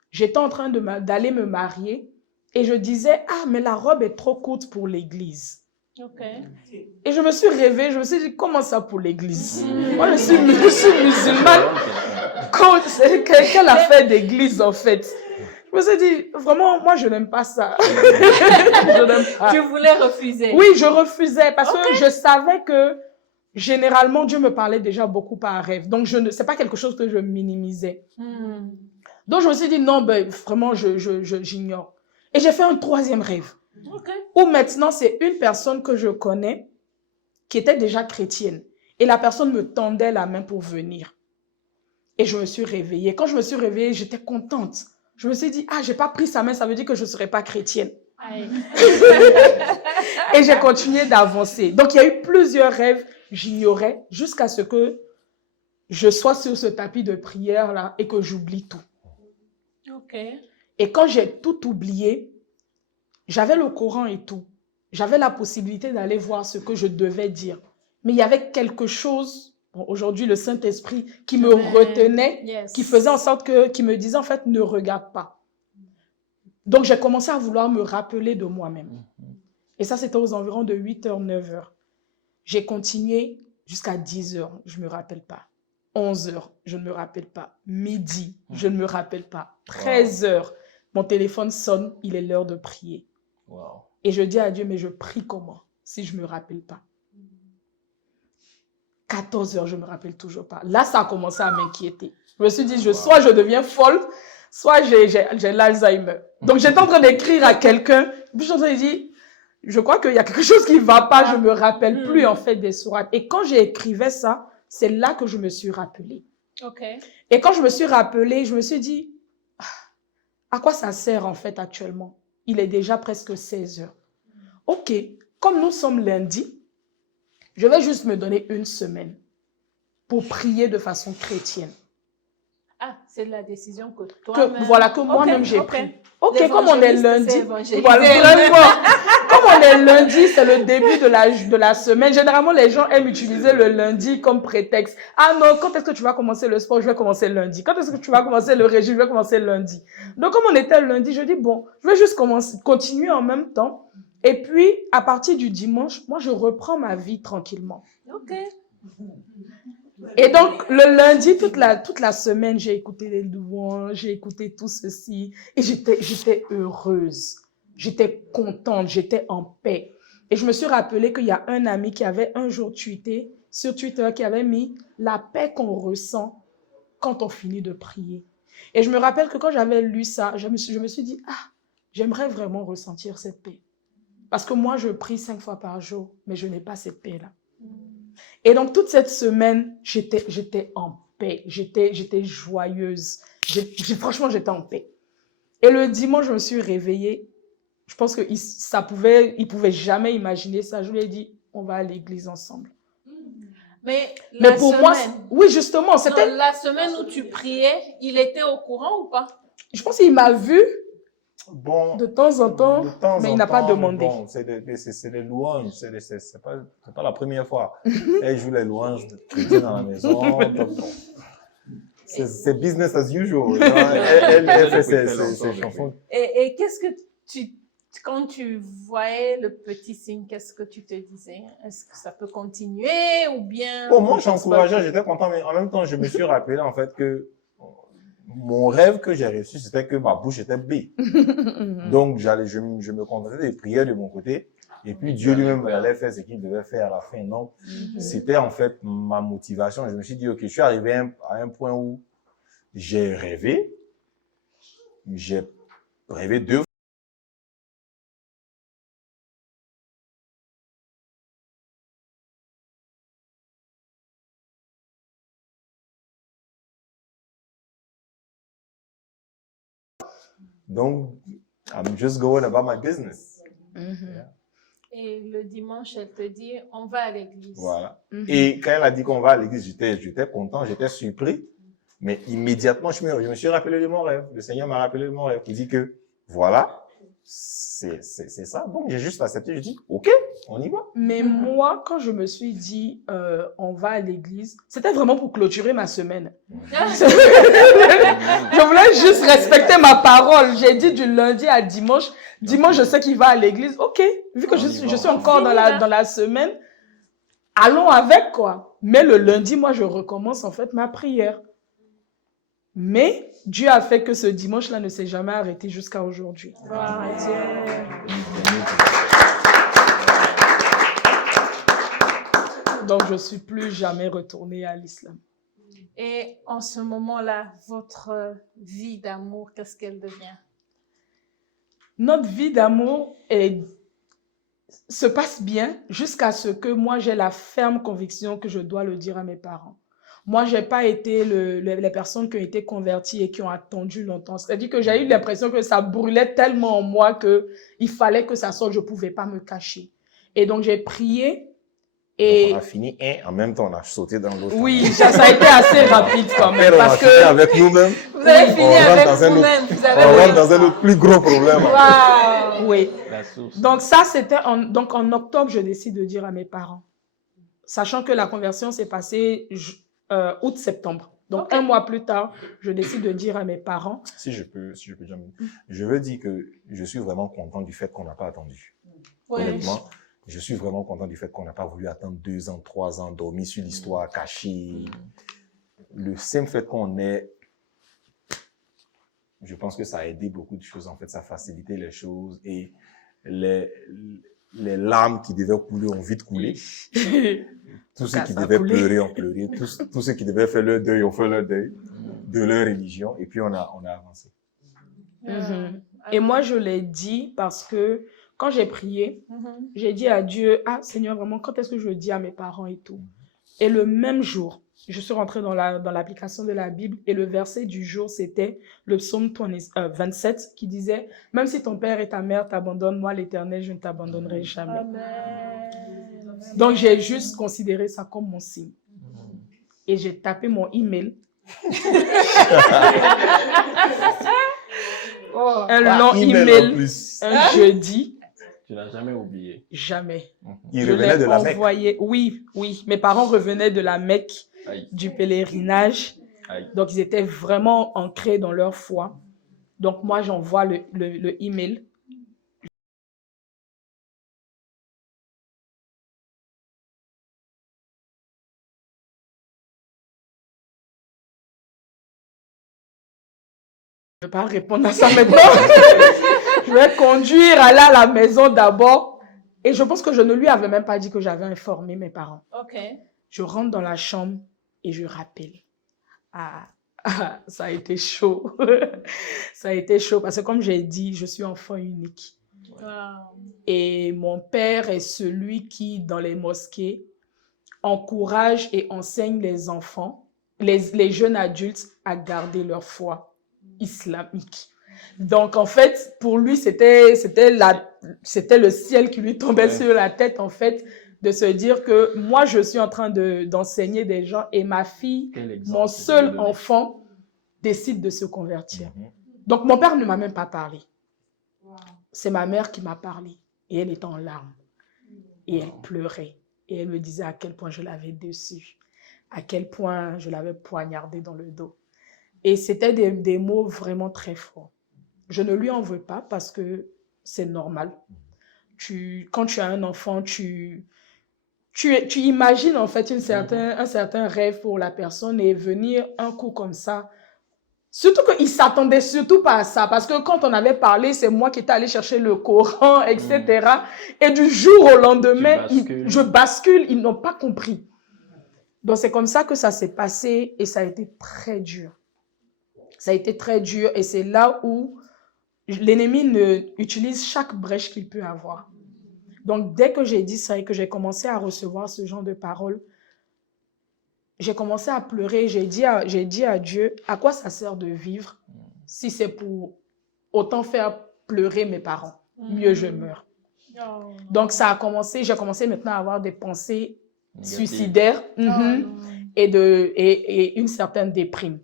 J'étais en train d'aller me marier, et je disais, ah, mais la robe est trop courte pour l'église. Ok. Et je me suis réveillée, je me suis dit, comment ça pour l'église? Moi, je suis musulmane. Quelle affaire d'église, en fait? Je me suis dit, vraiment, moi, je n'aime pas ça. Je n'aime pas. Tu voulais refuser? Oui, je refusais parce que je savais que généralement, Dieu me parlait déjà beaucoup par rêve. Donc, c'est pas quelque chose que je minimisais. Donc, je me suis dit, non, ben, vraiment, j'ignore. Et j'ai fait un troisième rêve. Où maintenant, c'est une personne que je connais qui était déjà chrétienne. Et la personne me tendait la main pour venir. Et je me suis réveillée. Quand je me suis réveillée, j'étais contente. Je me suis dit, ah, j'ai pas pris sa main, ça veut dire que je ne serai pas chrétienne. Et j'ai continué d'avancer. Donc, il y a eu plusieurs rêves, j'ignorais, jusqu'à ce que je sois sur ce tapis de prière là et que j'oublie tout. Et quand j'ai tout oublié, j'avais le Coran et tout. J'avais la possibilité d'aller voir ce que je devais dire. Mais il y avait quelque chose, bon, aujourd'hui le Saint-Esprit, qui me retenait, qui faisait en sorte qui me disait en fait, ne regarde pas. Donc j'ai commencé à vouloir me rappeler de moi-même. Et ça, c'était aux environs de 8h, 9h. J'ai continué jusqu'à 10h, je ne me rappelle pas. 11h, je ne me rappelle pas. Midi, je ne me rappelle pas. 13h, mon téléphone sonne, il est l'heure de prier. Wow. Et je dis à Dieu, mais je prie comment si je ne me rappelle pas? 14h, je ne me rappelle toujours pas. Là, ça a commencé à m'inquiéter. Je me suis dit, soit je deviens folle, soit j'ai l'Alzheimer. Donc, j'étais en train d'écrire à quelqu'un. Puis, je suis en train de dire, je crois qu'il y a quelque chose qui ne va pas. Je ne me rappelle plus, en fait, des sourates. Et quand j'ai écrivé ça, c'est là que je me suis rappelée. Et quand je me suis rappelée, je me suis dit, à quoi ça sert, en fait, actuellement? Il est déjà presque 16h. OK, comme nous sommes lundi, je vais juste me donner une semaine pour prier de façon chrétienne. Ah, c'est la décision que toi-même... Que moi-même j'ai pris. OK, comme on est lundi, voilà, comme on est lundi, c'est le début de la semaine. Généralement, les gens aiment utiliser le lundi comme prétexte. Ah non, quand est-ce que tu vas commencer le sport? Je vais commencer lundi. Quand est-ce que tu vas commencer le régime? Je vais commencer lundi. Donc, comme on était lundi, je dis, bon, je vais juste continuer en même temps. Et puis, à partir du dimanche, moi, je reprends ma vie tranquillement. Et donc, le lundi, toute la semaine, j'ai écouté les louanges, j'ai écouté tout ceci. Et j'étais heureuse. J'étais contente, j'étais en paix. Et je me suis rappelé qu'il y a un ami qui avait un jour tweeté sur Twitter, qui avait mis la paix qu'on ressent quand on finit de prier. Et je me rappelle que quand j'avais lu ça, je me suis dit, ah, j'aimerais vraiment ressentir cette paix. Parce que moi, je prie 5 fois par jour, mais je n'ai pas cette paix-là. Et donc, toute cette semaine, j'étais en paix. J'étais joyeuse. Franchement, j'étais en paix. Et le dimanche, je me suis réveillée. Je pense qu'il ne pouvait jamais imaginer ça. Je lui ai dit, on va à l'église ensemble. Mais pour moi, oui, justement, c'était... La semaine où tu priais, il était au courant ou pas? Je pense qu'il m'a vu bon, de temps en temps, mais il n'a pas demandé. Bon, c'est des louanges, c'est pas la première fois. Elle joue les louanges de chrétiens dans la maison. Donc, bon. C'est business as usual. Elle fait ses chansons. Et qu'est-ce que quand tu voyais le petit signe, qu'est-ce que tu te disais? Est-ce que ça peut continuer ou bien... Bon, moi, j'encourageais, j'étais content, mais en même temps, je me suis rappelé en fait que mon rêve que j'ai reçu, c'était que ma bouche était bée. Donc, je me contentais des prières de mon côté. Et puis, Dieu lui-même allait faire ce qu'il devait faire à la fin. Donc, c'était en fait ma motivation. Je me suis dit, OK, je suis arrivé à un point où j'ai rêvé. J'ai rêvé 2 fois. Donc, I'm just going about my business. Et le dimanche, elle te dit, on va à l'église. Voilà. Et quand elle a dit qu'on va à l'église, j'étais content, j'étais surpris. Mais immédiatement, je me suis rappelé de mon rêve. Le Seigneur m'a rappelé de mon rêve. Il dit que, voilà, c'est ça. Donc, j'ai juste accepté. Je dis, OK, on y va. Mais moi, quand je me suis dit, on va à l'église, c'était vraiment pour clôturer ma semaine. Je voulais juste respecter ma parole. J'ai dit du lundi à dimanche. Dimanche, je sais qu'il va à l'église. OK, vu que je suis encore dans la semaine, allons avec, quoi. Mais le lundi, moi, je recommence en fait ma prière. Mais Dieu a fait que ce dimanche-là ne s'est jamais arrêté jusqu'à aujourd'hui. Gloire à Dieu. Donc, je ne suis plus jamais retournée à l'islam. Et en ce moment-là, votre vie d'amour, qu'est-ce qu'elle devient? Notre vie d'amour se passe bien jusqu'à ce que moi, j'ai la ferme conviction que je dois le dire à mes parents. Moi, je n'ai pas été les personnes qui ont été converties et qui ont attendu longtemps. C'est-à-dire que j'ai eu l'impression que ça brûlait tellement en moi qu'il fallait que ça sorte, je ne pouvais pas me cacher. Et donc, j'ai prié. Et Donc, on a fini en même temps, on a sauté dans l'autre. oui, ça a été assez rapide quand même. On a Parce fini que avec nous-mêmes. Vous avez fini avec vous-même. On rentre dans un autre plus gros problème. Wow. oui. La source. Donc ça, c'était en octobre, je décide de dire à mes parents. Sachant que la conversion s'est passée août-septembre. Donc, Ok. un mois plus tard, je décide de dire à mes parents. Si je peux dire, je veux dire que je suis vraiment content du fait qu'on n'a pas attendu. Oui. Honnêtement, je suis vraiment content du fait qu'on n'a pas voulu attendre 2 ans, 3 ans, dormir sur l'histoire, caché. Le simple fait qu'on ait, je pense que ça a aidé beaucoup de choses. En fait, ça a facilité les choses et les larmes qui devaient couler ont vite coulé. Tous ceux Ça qui a devaient coulé. pleurer ont pleuré. Tous ceux qui devaient faire leur deuil ont fait leur deuil de leur religion. Et puis, on a avancé. Mhm. Et moi, je l'ai dit parce que quand j'ai prié, Mhm. j'ai dit à Dieu, ah Seigneur, vraiment, quand est-ce que je le dis à mes parents et tout? Et le même jour, je suis rentrée dans l'application de la Bible et le verset du jour, c'était le psaume 27 qui disait, même si ton père et ta mère t'abandonnent, moi, l'Éternel, je ne t'abandonnerai jamais. Amen. Donc, j'ai juste considéré ça comme mon signe. Et j'ai tapé mon email. Un long En email, plus. un jeudi, Tu n'as jamais oublié. jamais. Il Je revenait l'ai de la Mecque. envoyé. Oui, oui. Mes parents revenaient de la Mecque, Aïe, du pèlerinage. aïe. Donc, ils étaient vraiment ancrés dans leur foi. Donc, moi, j'envoie le email. Je ne vais pas répondre à ça maintenant. Je vais conduire, aller à la maison d'abord. Et je pense que je ne lui avais même pas dit que j'avais informé mes parents. OK. Je rentre dans la chambre et je rappelle. Ça a été chaud. Ça a été chaud parce que comme j'ai dit, je suis enfant unique. Wow. Et mon père est celui qui, dans les mosquées, encourage et enseigne les enfants, les jeunes adultes à garder leur foi islamique. Donc, en fait, pour lui, c'était le ciel qui lui tombait sur la tête, en fait, de se dire que moi, je suis en train d'enseigner des gens et ma fille, Quel exemple mon tu peux seul donner? enfant, décide de se convertir. Mhm. Donc, mon père ne m'a même pas parlé. C'est ma mère qui m'a parlé et elle était en larmes. Et elle pleurait. Et elle me disait à quel point je l'avais déçue, à quel point je l'avais poignardée dans le dos. Et c'était des mots vraiment très forts. Je ne lui en veux pas parce que c'est normal. Quand tu as un enfant, tu imagines en fait un certain rêve pour la personne et venir un coup comme ça. Surtout qu'il ne s'attendait surtout pas à ça. Parce que quand on avait parlé, c'est moi qui étais allée chercher le Coran, etc. Et du jour au lendemain, je bascule, ils n'ont pas compris. Donc c'est comme ça que ça s'est passé et ça a été très dur. Ça a été très dur et c'est là où l'ennemi utilise chaque brèche qu'il peut avoir. Donc dès que j'ai dit ça et que j'ai commencé à recevoir ce genre de paroles, j'ai commencé à pleurer, j'ai dit à Dieu, à quoi ça sert de vivre si c'est pour autant faire pleurer mes parents? Mieux je meurs. Oh. Donc j'ai commencé maintenant à avoir des pensées Négatif. suicidaires et une certaine déprime.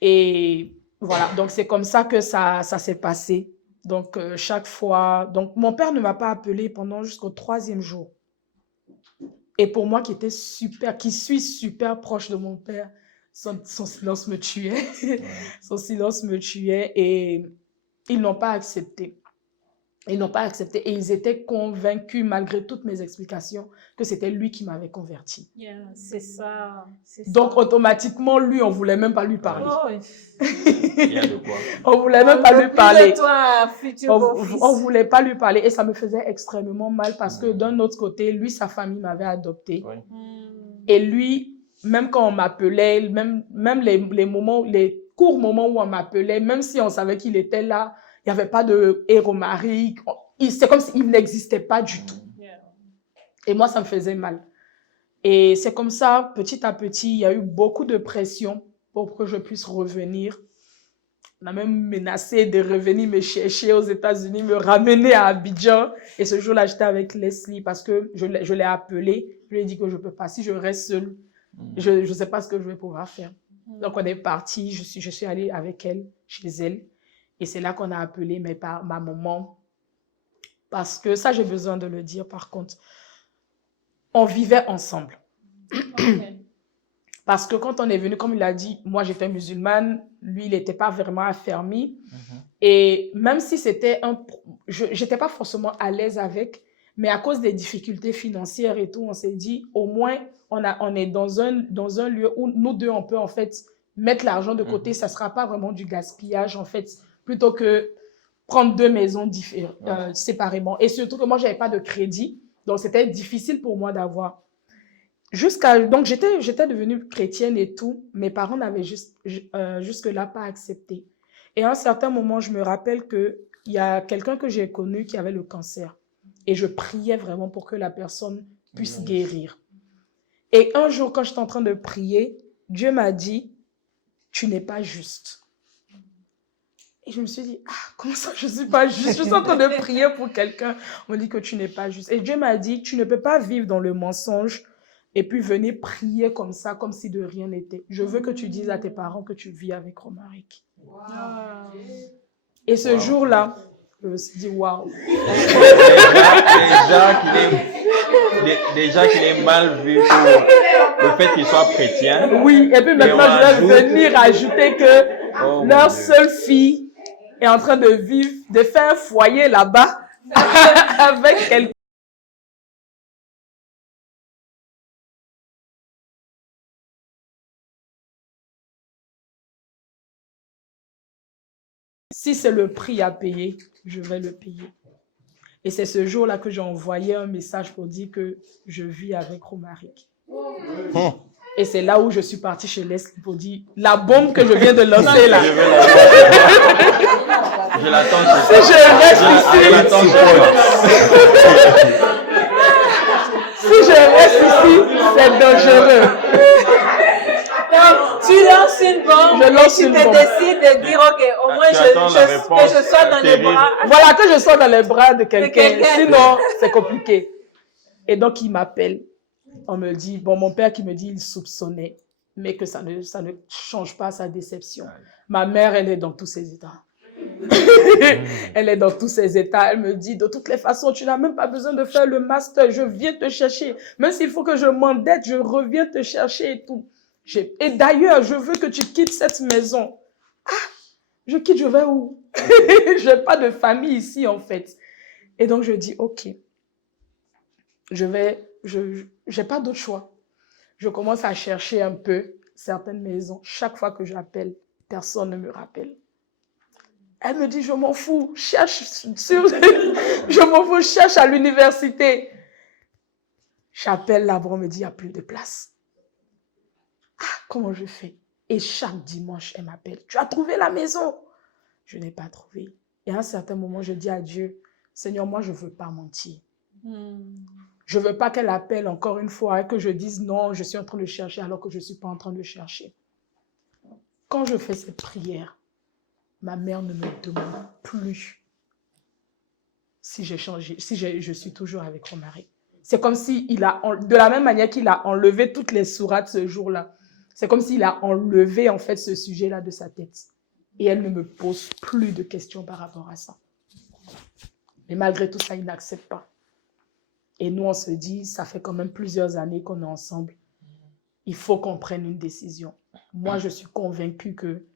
Et voilà, donc c'est comme ça que ça s'est passé. Donc, chaque fois... Donc, mon père ne m'a pas appelé pendant jusqu'au 3e jour. Et pour moi, qui suis super proche de mon père, son silence me tuait. Son silence me tuait et ils n'ont pas accepté. Ils n'ont pas accepté et ils étaient convaincus, malgré toutes mes explications, que c'était lui qui m'avait converti. Yeah, c'est ça. Donc, automatiquement, lui, on ne voulait même pas lui parler. Oh, Il y a de quoi. On ne voulait même pas lui parler. De toi, futur beau-fils. On ne voulait pas lui parler et ça me faisait extrêmement mal parce que d'un autre côté, lui, sa famille m'avait adopté. Oui. Et lui, même quand on m'appelait, même les courts moments où on m'appelait, même si on savait qu'il était là, il n'y avait pas de « Hé, Romaric », c'est comme s'il n'existait pas du tout. Yeah. Et moi, ça me faisait mal. Et c'est comme ça, petit à petit, il y a eu beaucoup de pression pour que je puisse revenir. On a même menacé de revenir me chercher aux États-Unis, me ramener à Abidjan. Et ce jour-là, j'étais avec Leslie parce que je l'ai appelé. Je lui ai dit que je ne peux pas. Si je reste seule, je ne sais pas ce que je vais pouvoir faire. Donc, on est parti. Je suis allée avec elle, chez elle. Et c'est là qu'on a appelé ma maman. Parce que ça, j'ai besoin de le dire, par contre. On vivait ensemble. Okay. Parce que quand on est venu, comme il a dit, moi j'étais musulmane, lui il n'était pas vraiment affermi. Et même si c'était je n'étais pas forcément à l'aise avec, mais à cause des difficultés financières et tout, on s'est dit, au moins on est dans un lieu où nous deux on peut en fait mettre l'argent de côté, ça ne sera pas vraiment du gaspillage en fait, plutôt que prendre 2 maisons séparément. Et surtout que moi je n'avais pas de crédit, donc c'était difficile pour moi d'avoir. Donc, j'étais devenue chrétienne et tout. Mes parents n'avaient jusque-là pas accepté. Et à un certain moment, je me rappelle qu'il y a quelqu'un que j'ai connu qui avait le cancer. Et je priais vraiment pour que la personne puisse guérir. Et un jour, quand j'étais en train de prier, Dieu m'a dit, tu n'es pas juste. Et je me suis dit, comment ça, je ne suis pas juste? Je suis en train de prier pour quelqu'un. On me dit que tu n'es pas juste. Et Dieu m'a dit, tu ne peux pas vivre dans le mensonge et puis venir prier comme ça, comme si de rien n'était. Je veux que tu dises à tes parents que tu vis avec Romaric. Wow. Et ce jour-là, je me suis dit, waouh. Déjà qu'il est mal vu pour le fait qu'il soit chrétien. Oui, et puis maintenant, je vais venir ajouter que leur seule fille est en train de faire un foyer là-bas avec quelqu'un. Si c'est le prix à payer, je vais le payer. Et c'est ce jour-là que j'ai envoyé un message pour dire que je vis avec Romaric. Et c'est là où je suis partie chez Leslie pour dire la bombe que je viens de lancer là. Je l'attends. Si je reste ici, si je reste ici, c'est dangereux. Donc, tu lances une bombe, tu décides de dire, ok, au moins que je sois dans les bras. Voilà, que je sois dans les bras de quelqu'un. Sinon, c'est compliqué. Et donc, il m'appelle. On me dit, bon, mon père qui me dit, il soupçonnait, mais que ça ne change pas sa déception. Ma mère, elle est dans tous ses états. Elle est dans tous ses états. Elle me dit, de toutes les façons, tu n'as même pas besoin de faire le master. Je viens te chercher. Même s'il faut que je m'endette, je reviens te chercher et tout. Et d'ailleurs, je veux que tu quittes cette maison. Je quitte, je vais où? Je n'ai pas de famille ici, en fait. Et donc, je dis, ok, je n'ai pas d'autre choix. Je commence à chercher un peu certaines maisons. Chaque fois que j'appelle, personne ne me rappelle. Elle me dit, je m'en fous, je m'en fous, cherche à l'université. J'appelle là-bas, on me dit, il n'y a plus de place. Comment je fais? Et chaque dimanche, elle m'appelle. Tu as trouvé la maison? Je n'ai pas trouvé. Et à un certain moment, je dis à Dieu, Seigneur, moi, je ne veux pas mentir. Je ne veux pas qu'elle appelle encore une fois et que je dise non, je suis en train de chercher alors que je ne suis pas en train de chercher. Quand je fais cette prière, ma mère ne me demande plus si j'ai changé, si je suis toujours avec Romaric. C'est comme si de la même manière qu'il a enlevé toutes les sourates ce jour-là, c'est comme s'il a enlevé en fait ce sujet-là de sa tête. Et elle ne me pose plus de questions par rapport à ça. Et malgré tout ça, il n'accepte pas. Et nous, on se dit, ça fait quand même plusieurs années qu'on est ensemble. Il faut qu'on prenne une décision. Moi, je suis convaincue que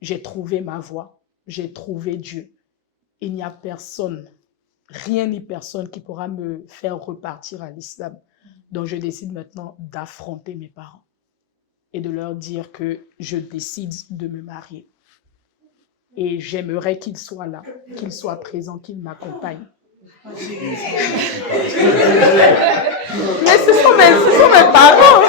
j'ai trouvé ma voie. J'ai trouvé Dieu. Il n'y a personne, rien ni personne qui pourra me faire repartir à l'islam. Donc, je décide maintenant d'affronter mes parents et de leur dire que je décide de me marier. Et j'aimerais qu'ils soient là, qu'ils soient présents, qu'ils m'accompagnent. Mais ce sont mes parents.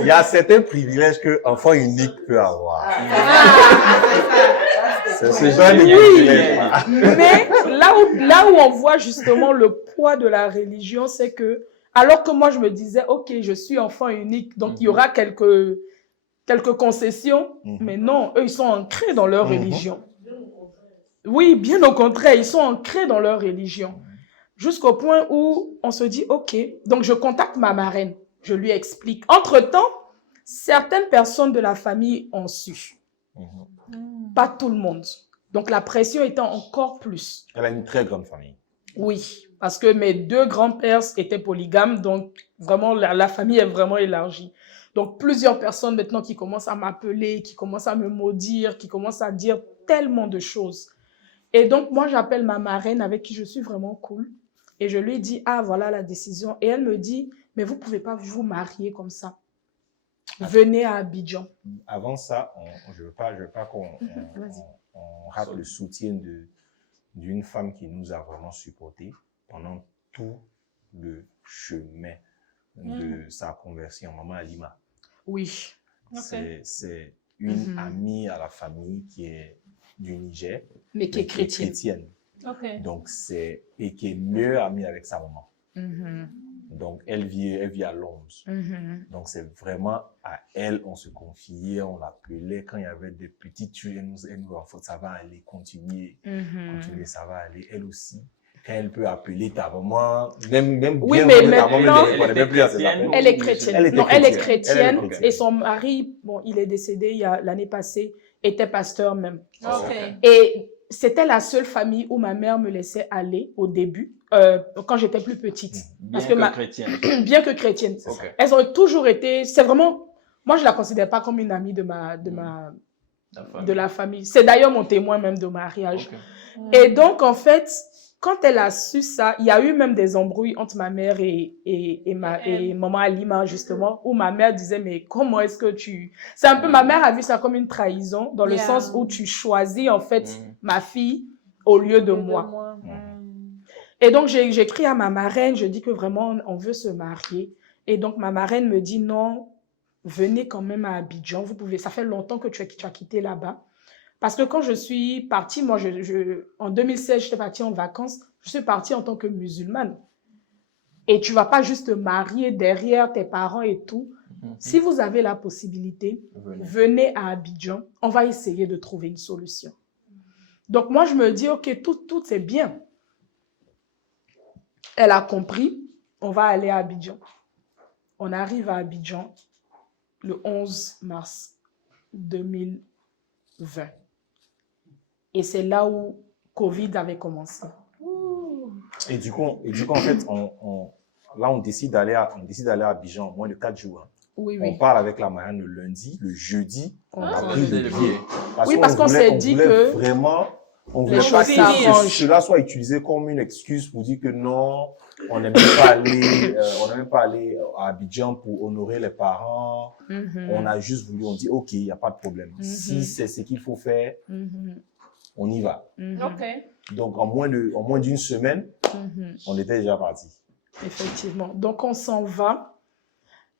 Il y a certains privilèges qu'un enfant unique peut avoir. C'est ce genre de privilèges. Mais là où on voit justement le poids de la religion, c'est que, alors que moi je me disais, ok, je suis enfant unique, donc il y aura quelques concessions, mais non, eux ils sont ancrés dans leur religion. Oui, bien au contraire, ils sont ancrés dans leur religion. Jusqu'au point où on se dit, ok, donc je contacte ma marraine, je lui explique. Entre-temps, certaines personnes de la famille ont su. Pas tout le monde. Donc la pression étant encore plus. Elle a une très grande famille. Oui, parce que mes 2 grands-pères étaient polygames, donc vraiment la famille est vraiment élargie. Donc plusieurs personnes maintenant qui commencent à m'appeler, qui commencent à me maudire, qui commencent à dire tellement de choses. Et donc moi j'appelle ma marraine avec qui je suis vraiment cool et je lui dis, ah voilà la décision. Et elle me dit, mais vous ne pouvez pas vous marier comme ça. Venez à Abidjan. Avant ça, je veux pas qu'on rate le soutien d'une femme qui nous a vraiment supportés pendant tout le chemin de sa conversion, Maman Halima. Oui. C'est une amie à la famille qui est du Niger, mais qui est chrétienne. Donc, et qui est mieux amie avec sa maman. Donc, elle vit à Londres. Donc, c'est vraiment à elle, on se confiait, on l'appelait. Quand il y avait des petites tues, elle nous en fait, ça va aller, continuer, ça va aller. Elle aussi, quand elle peut appeler ta maman, même oui, bien mais ta maman, elle est chrétienne. Elle est chrétienne. Et son mari, mari, bon, il est décédé l'année passée, était pasteur même. Okay. Et c'était la seule famille où ma mère me laissait aller au début, quand j'étais plus petite. Bien que chrétienne. Bien que chrétienne. Okay. Elles ont toujours été, c'est vraiment, moi je la considère pas comme une amie de la famille. C'est d'ailleurs mon témoin même de mariage. Okay. Et donc en fait, quand elle a su ça, il y a eu même des embrouilles entre ma mère et maman Halima, justement, où ma mère disait, mais comment est-ce que tu... C'est un peu, ma mère a vu ça comme une trahison, dans le sens où tu choisis, en fait, ma fille au lieu de moi. Et donc, j'écris à ma marraine, je dis que vraiment, on veut se marier. Et donc, ma marraine me dit, non, venez quand même à Abidjan, vous pouvez, ça fait longtemps que tu as quitté là-bas. Parce que quand je suis partie, moi, en 2016, j'étais partie en vacances, je suis partie en tant que musulmane. Et tu ne vas pas juste te marier derrière tes parents et tout. Si vous avez la possibilité, venez à Abidjan, on va essayer de trouver une solution. Donc moi, je me dis, ok, tout c'est bien. Elle a compris, on va aller à Abidjan. On arrive à Abidjan le 11 mars 2020. Et c'est là où Covid avait commencé. Et du coup en fait, on décide d'aller à Abidjan en moins de 4 jours. Oui. On part avec la marraine le lundi, le jeudi, on a pris le billet. Parce qu'on s'est dit que vraiment, on voulait pas que cela soit utilisé comme une excuse pour dire que non, on n'aime pas aller à Abidjan pour honorer les parents. On a juste voulu, on dit ok, il n'y a pas de problème. Si c'est ce qu'il faut faire, on y va. Donc, en moins d'une semaine, on était déjà parti. Effectivement. Donc, on s'en va.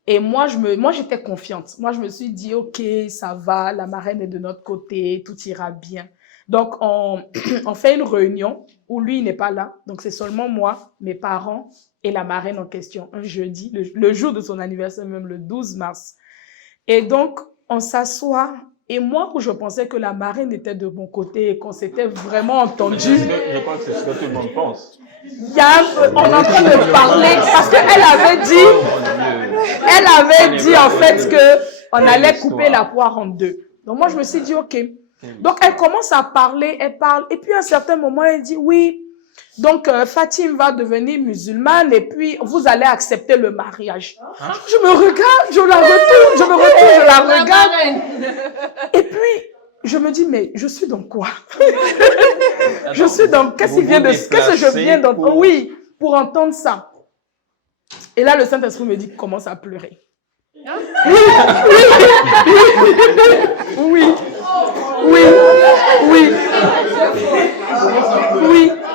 Et moi, j'étais confiante. Moi, je me suis dit, ok, ça va, la marraine est de notre côté, tout ira bien. Donc, on fait une réunion où lui, il n'est pas là. Donc, c'est seulement moi, mes parents et la marraine en question, un jeudi, le jour de son anniversaire, même le 12 mars. Et donc, on s'assoit. Et moi, où je pensais que la marraine était de mon côté et qu'on s'était vraiment entendu. Je crois que c'est ce que tout le monde pense. On est en train de parler parce qu'elle avait dit en fait qu'on allait couper la poire en deux. Donc moi, je me suis dit, ok, Donc, elle commence à parler, elle parle. Et puis, à un certain moment, elle dit, oui, donc Fatim va devenir musulmane et puis vous allez accepter le mariage. Je me regarde, je la retourne, je me retourne, je la regarde. Et puis, je me dis, mais je suis dans quoi? Je suis dans, qu'est-ce que je viens d'entendre? Oui, pour entendre ça. Et là, le Saint-Esprit me dit, commence à pleurer. Oui.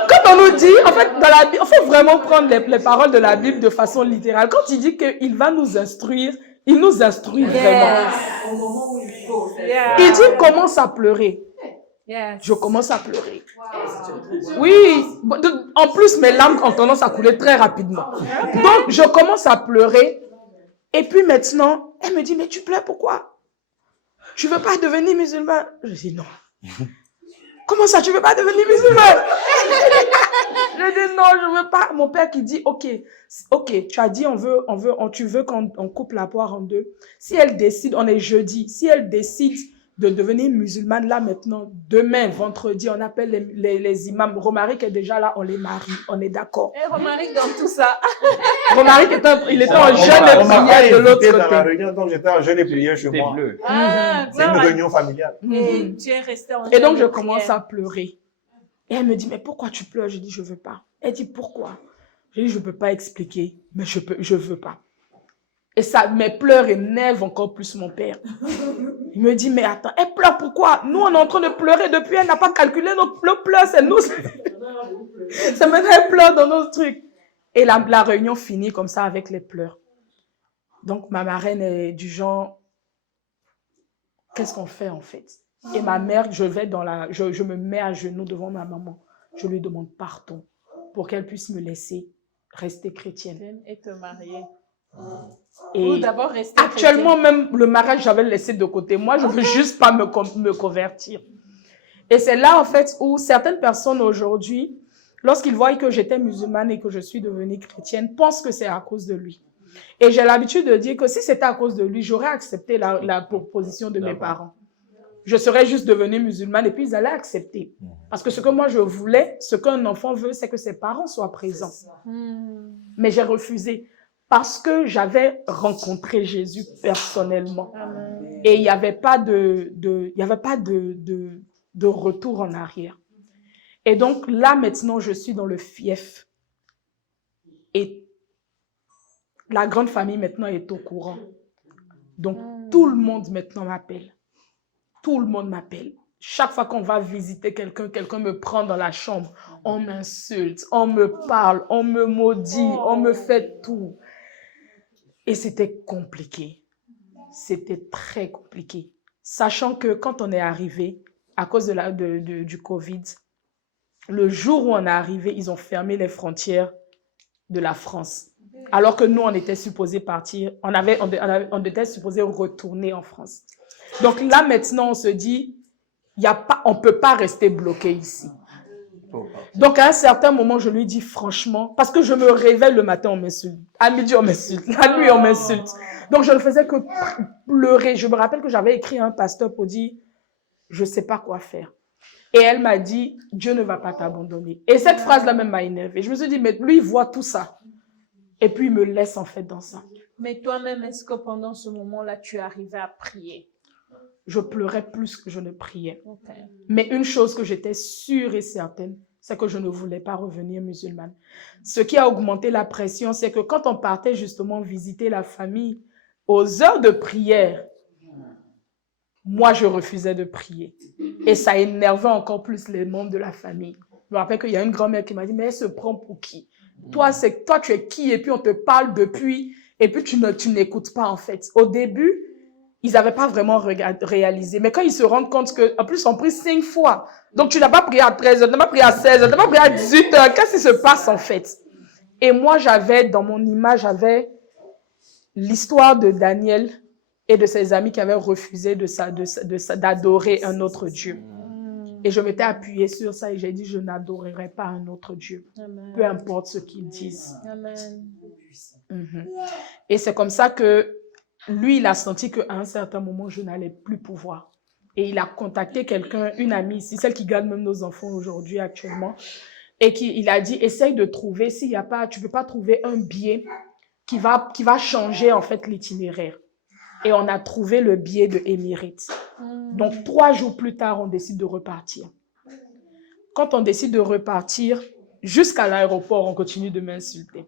Quand on nous dit, en fait, dans la Bible, il faut vraiment prendre les paroles de la Bible de façon littérale. Quand il dit qu'il va nous instruire, il nous instruit vraiment. Il dit, commence à pleurer. Je commence à pleurer. Oui, en plus, mes larmes ont tendance à couler très rapidement. Donc, je commence à pleurer. Et puis maintenant, elle me dit, mais tu pleures pourquoi? Tu veux pas devenir musulmane? Je dis non. Comment ça, tu veux pas devenir musulmane? Je dis non, je veux pas. Mon père qui dit, ok, tu as dit, tu veux qu'on coupe la poire en deux. Si elle décide, on est jeudi, si elle décide de devenir musulmane, là maintenant, demain, vendredi, on appelle les imams. Romaric est déjà là, on les marie, on est d'accord. Et Romaric dans tout ça. Romaric il était en jeûne et prière de l'autre dans la côté. réunion, donc j'étais en jeûne et prière chez moi. Bleu. C'est une réunion familiale. Et tu es resté en Et donc, jeûne je de commence prière. à pleurer. Et elle me dit, mais pourquoi tu pleures? Je dis, je veux pas. Elle dit, pourquoi? Je dis, je peux pas expliquer, mais je veux pas. Et ça, mes pleurs énervent encore plus mon père. Il me dit, mais attends, elle pleure pourquoi? Nous, on est en train de pleurer depuis, elle n'a pas calculé nos pleurs, c'est nous. C'est maintenant, elle pleure dans nos trucs. Et la réunion finit comme ça avec les pleurs. Donc, ma marraine est du genre, qu'est-ce qu'on fait en fait? Et ma mère, je me mets à genoux devant ma maman. Je lui demande pardon pour qu'elle puisse me laisser rester chrétienne. Et te marier. Et Ou d'abord rester actuellement, même le mariage, j'avais laissé de côté. Moi, je ne veux juste pas me convertir. Et c'est là, en fait, où certaines personnes aujourd'hui, lorsqu'ils voient que j'étais musulmane et que je suis devenue chrétienne, pensent que c'est à cause de lui. Et j'ai l'habitude de dire que si c'était à cause de lui, j'aurais accepté la proposition de mes parents. Je serais juste devenue musulmane et puis ils allaient accepter. Parce que ce que moi je voulais, ce qu'un enfant veut, c'est que ses parents soient présents. Mais j'ai refusé parce que j'avais rencontré Jésus personnellement. Amen. Et il n'y avait pas de retour en arrière. Et donc là, maintenant, je suis dans le fief. Et la grande famille maintenant est au courant. Donc, tout le monde maintenant m'appelle. Tout le monde m'appelle. Chaque fois qu'on va visiter quelqu'un, quelqu'un me prend dans la chambre. On m'insulte, on me parle, on me maudit, on me fait tout. Et c'était compliqué. C'était très compliqué. Sachant que quand on est arrivé, à cause du Covid, le jour où on est arrivé, ils ont fermé les frontières de la France. Alors que nous, on était supposés partir, on était supposés retourner en France. Donc là, maintenant, on se dit, on ne peut pas rester bloqué ici. Donc à un certain moment, je lui dis franchement, parce que je me réveille le matin, on m'insulte. À midi, on m'insulte. La nuit, on m'insulte. Donc je ne faisais que pleurer. Je me rappelle que j'avais écrit à un pasteur pour dire, je ne sais pas quoi faire. Et elle m'a dit, Dieu ne va pas t'abandonner. Et cette phrase-là même m'a énervée. Je me suis dit, mais lui, il voit tout ça. Et puis, il me laisse en fait dans ça. Mais toi-même, est-ce que pendant ce moment-là, tu arrivais à prier? Je pleurais plus que je ne priais. Okay. Mais une chose que j'étais sûre et certaine, c'est que je ne voulais pas revenir musulmane. Ce qui a augmenté la pression, c'est que quand on partait justement visiter la famille, aux heures de prière, moi, je refusais de prier. Et ça énervait encore plus les membres de la famille. Je me rappelle qu'il y a une grand-mère qui m'a dit, mais elle se prend pour qui? Toi, tu es qui? Et puis, on te parle depuis, et puis tu n'écoutes pas, en fait. Au début, ils n'avaient pas vraiment réalisé. Mais quand ils se rendent compte qu'en plus, on prie 5 fois. Donc, tu n'as pas prié à 13h, tu n'as pas prié à 16h, tu n'as pas prié à 18h. Qu'est-ce qui se passe, en fait? Et moi, dans mon image, j'avais l'histoire de Daniel et de ses amis qui avaient refusé d'adorer un autre Dieu. Et je m'étais appuyée sur ça et j'ai dit, je n'adorerai pas un autre Dieu. Amen. Peu importe ce qu'ils disent. Amen. Et c'est comme ça que lui, il a senti qu'à un certain moment, je n'allais plus pouvoir. Et il a contacté quelqu'un, une amie ici, celle qui garde même nos enfants aujourd'hui actuellement. Et il a dit, essaye de trouver, s'il y a pas, tu peux pas trouver un billet qui va changer en fait l'itinéraire. Et on a trouvé le billet de Emirates. Donc 3 jours plus tard, on décide de repartir. Quand on décide de repartir, jusqu'à l'aéroport, on continue de m'insulter.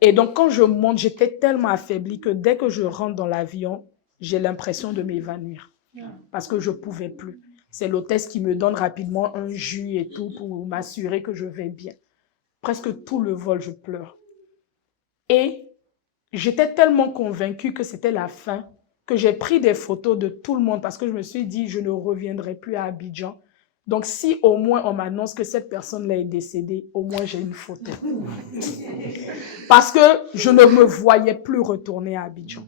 Et donc quand je monte, j'étais tellement affaiblie que dès que je rentre dans l'avion, j'ai l'impression de m'évanouir. Parce que je ne pouvais plus. C'est l'hôtesse qui me donne rapidement un jus et tout pour m'assurer que je vais bien. Presque tout le vol, je pleure. Et j'étais tellement convaincue que c'était la fin que j'ai pris des photos de tout le monde parce que je me suis dit, je ne reviendrai plus à Abidjan. Donc, si au moins on m'annonce que cette personne-là est décédée, au moins j'ai une photo. Parce que je ne me voyais plus retourner à Abidjan.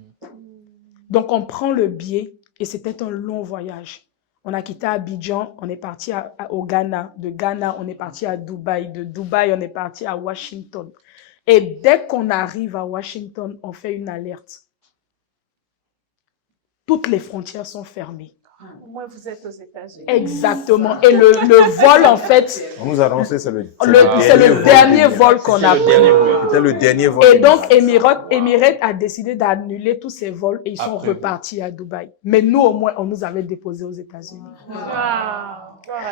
Donc, on prend le billet et c'était un long voyage. On a quitté Abidjan, on est parti au Ghana. De Ghana, on est parti à Dubaï. De Dubaï, on est parti à Washington. Et dès qu'on arrive à Washington, on fait une alerte. Toutes les frontières sont fermées. Au moins, vous êtes aux États-Unis. Exactement. Et le vol, en fait, On nous a annoncé c'est le dernier vol qu'on a pris. C'était le dernier vol. Et donc, Emirates a décidé d'annuler tous ses vols et ils sont repartis à Dubaï. Mais nous, au moins, on nous avait déposés aux États-Unis.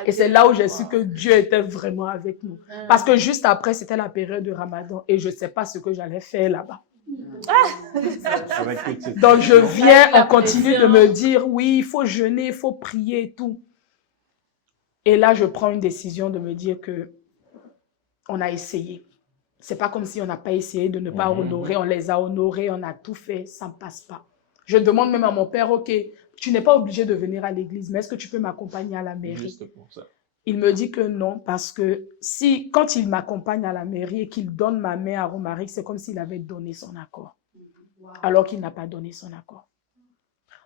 Et c'est là où j'ai su que Dieu était vraiment avec nous. Parce que juste après, c'était la période de Ramadan et je ne sais pas ce que j'allais faire là-bas. Donc je viens, on continue de me dire, oui, il faut jeûner, il faut prier et tout. Et là, je prends une décision de me dire que on a essayé. C'est pas comme si on n'a pas essayé de ne pas honorer, on les a honorés, on a tout fait, ça ne passe pas. Je demande même à mon père, ok, tu n'es pas obligé de venir à l'église, mais est-ce que tu peux m'accompagner à la mairie? Juste pour ça. Il me dit que non, parce que quand il m'accompagne à la mairie et qu'il donne ma main à Romaric, c'est comme s'il avait donné son accord. Alors qu'il n'a pas donné son accord.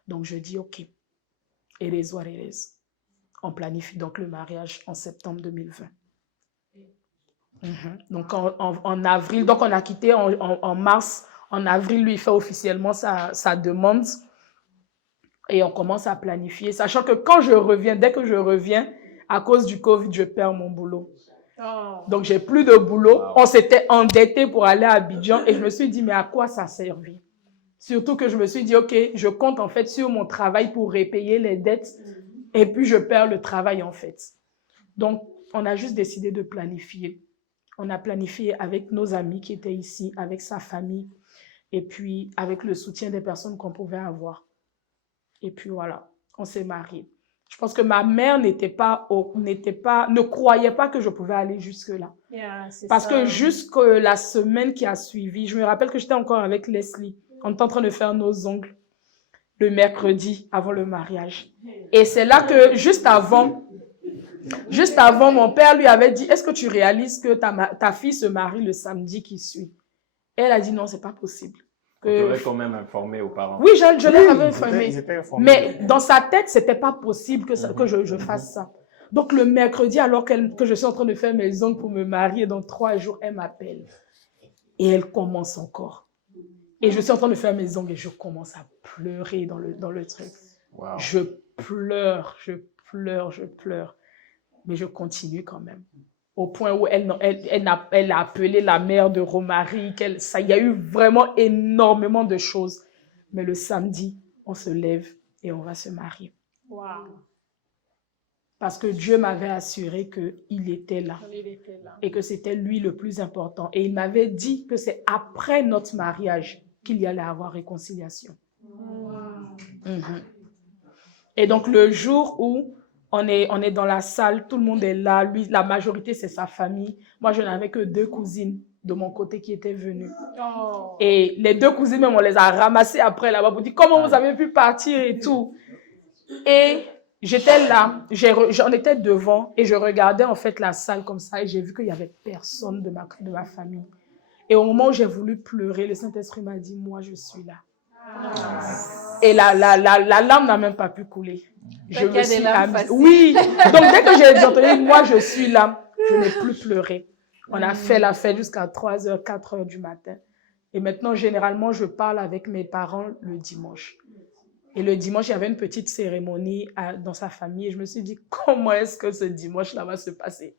Donc je dis, ok, it is what it is. On planifie donc le mariage en septembre 2020. Donc en avril, donc on a quitté en mars. En avril, lui, il fait officiellement sa demande. Et on commence à planifier, sachant que quand je reviens, dès que je reviens, à cause du Covid, je perds mon boulot. Donc, j'ai plus de boulot. On s'était endetté pour aller à Abidjan et je me suis dit, mais à quoi ça servit? Surtout que je me suis dit, ok, je compte en fait sur mon travail pour repayer les dettes et puis je perds le travail en fait. Donc, on a juste décidé de planifier. On a planifié avec nos amis qui étaient ici, avec sa famille et puis avec le soutien des personnes qu'on pouvait avoir. Et puis voilà, on s'est mariés. Je pense que ma mère ne croyait pas que je pouvais aller jusque-là. Parce que jusque la semaine qui a suivi, je me rappelle que j'étais encore avec Leslie. On était en train de faire nos ongles le mercredi avant le mariage. Et c'est là que juste avant, mon père lui avait dit, est-ce que tu réalises que ta fille se marie le samedi qui suit? Et elle a dit non, c'est pas possible. On devait quand même informer aux parents. Oui, je les avais informés. Mais dans sa tête, c'était pas possible que je fasse ça. Donc le mercredi, alors que je suis en train de faire mes ongles pour me marier, dans 3 jours, elle m'appelle. Et elle commence encore. Et je suis en train de faire mes ongles et je commence à pleurer dans le truc. Wow. Je pleure. Mais je continue quand même. Au point où elle a appelé la mère de Romaric. Il y a eu vraiment énormément de choses. Mais le samedi, on se lève et on va se marier. Wow. Parce que Dieu m'avait assuré qu'il était là. Et que c'était lui le plus important. Et il m'avait dit que c'est après notre mariage qu'il y allait avoir réconciliation. Wow. Et donc le jour où on est dans la salle, tout le monde est là. Lui, la majorité, c'est sa famille. Moi, je n'avais que 2 cousines de mon côté qui étaient venues. Oh. Et les 2 cousines, même, on les a ramassées après là-bas pour dire comment vous avez pu partir et tout. Et j'étais là, j'en étais devant et je regardais en fait la salle comme ça et j'ai vu qu'il n'y avait personne de ma famille. Et au moment où j'ai voulu pleurer, le Saint-Esprit m'a dit, moi, je suis là. Et la larme n'a même pas pu couler. Je me suis amusée. Oui. Donc, dès que j'ai entendu, moi, je suis là, je n'ai plus pleuré. On a fait la fête jusqu'à 3h, 4h du matin. Et maintenant, généralement, je parle avec mes parents le dimanche. Et le dimanche, il y avait une petite cérémonie dans sa famille. Et je me suis dit, comment est-ce que ce dimanche-là va se passer?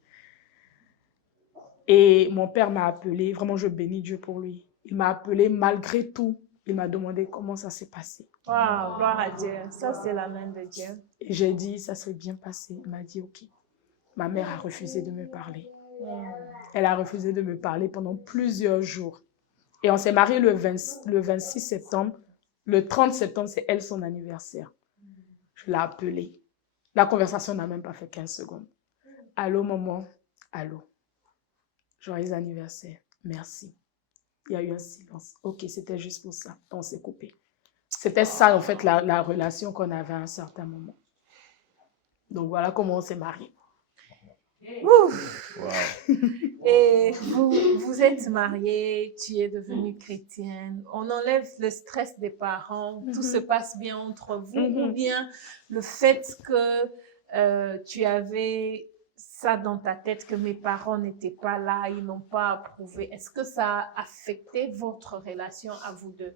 Et mon père m'a appelé. Vraiment, je bénis Dieu pour lui. Il m'a appelé malgré tout. Il m'a demandé comment ça s'est passé. Wow, gloire à Dieu. Ça, c'est la main de Dieu. Et j'ai dit, ça s'est bien passé. Il m'a dit, OK. Ma mère a refusé de me parler. Elle a refusé de me parler pendant plusieurs jours. Et on s'est mariés le 26 septembre. Le 30 septembre, c'est elle son anniversaire. Je l'ai appelée. La conversation n'a même pas fait 15 secondes. Allô, maman? Allô? Joyeux anniversaire. Merci. Il y a eu un silence. OK, c'était juste pour ça. On s'est coupé. C'était ça, en fait, la relation qu'on avait à un certain moment. Donc, voilà comment on s'est mariés. Ouf. Wow. Et vous êtes mariés, tu es devenue chrétienne. On enlève le stress des parents. Tout se passe bien entre vous. Ou bien le fait que tu avais ça dans ta tête, que mes parents n'étaient pas là, ils n'ont pas approuvé. Est-ce que ça a affecté votre relation à vous deux?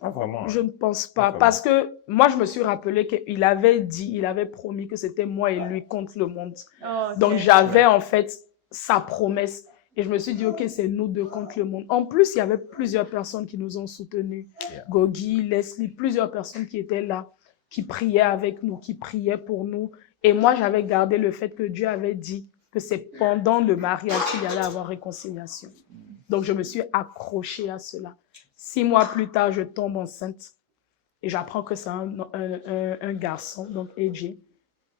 Ah, vraiment? Je ne pense pas. Parce que moi, je me suis rappelé qu'il avait dit, il avait promis que c'était moi et lui contre le monde. Oh, okay. Donc, j'avais en fait sa promesse. Et je me suis dit, OK, c'est nous deux contre le monde. En plus, il y avait plusieurs personnes qui nous ont soutenus. Gogi, Leslie, plusieurs personnes qui étaient là, qui priaient avec nous, qui priaient pour nous. Et moi, j'avais gardé le fait que Dieu avait dit que c'est pendant le mariage qu'il y allait avoir réconciliation. Donc, je me suis accrochée à cela. 6 mois plus tard, je tombe enceinte et j'apprends que c'est un garçon, donc AJ.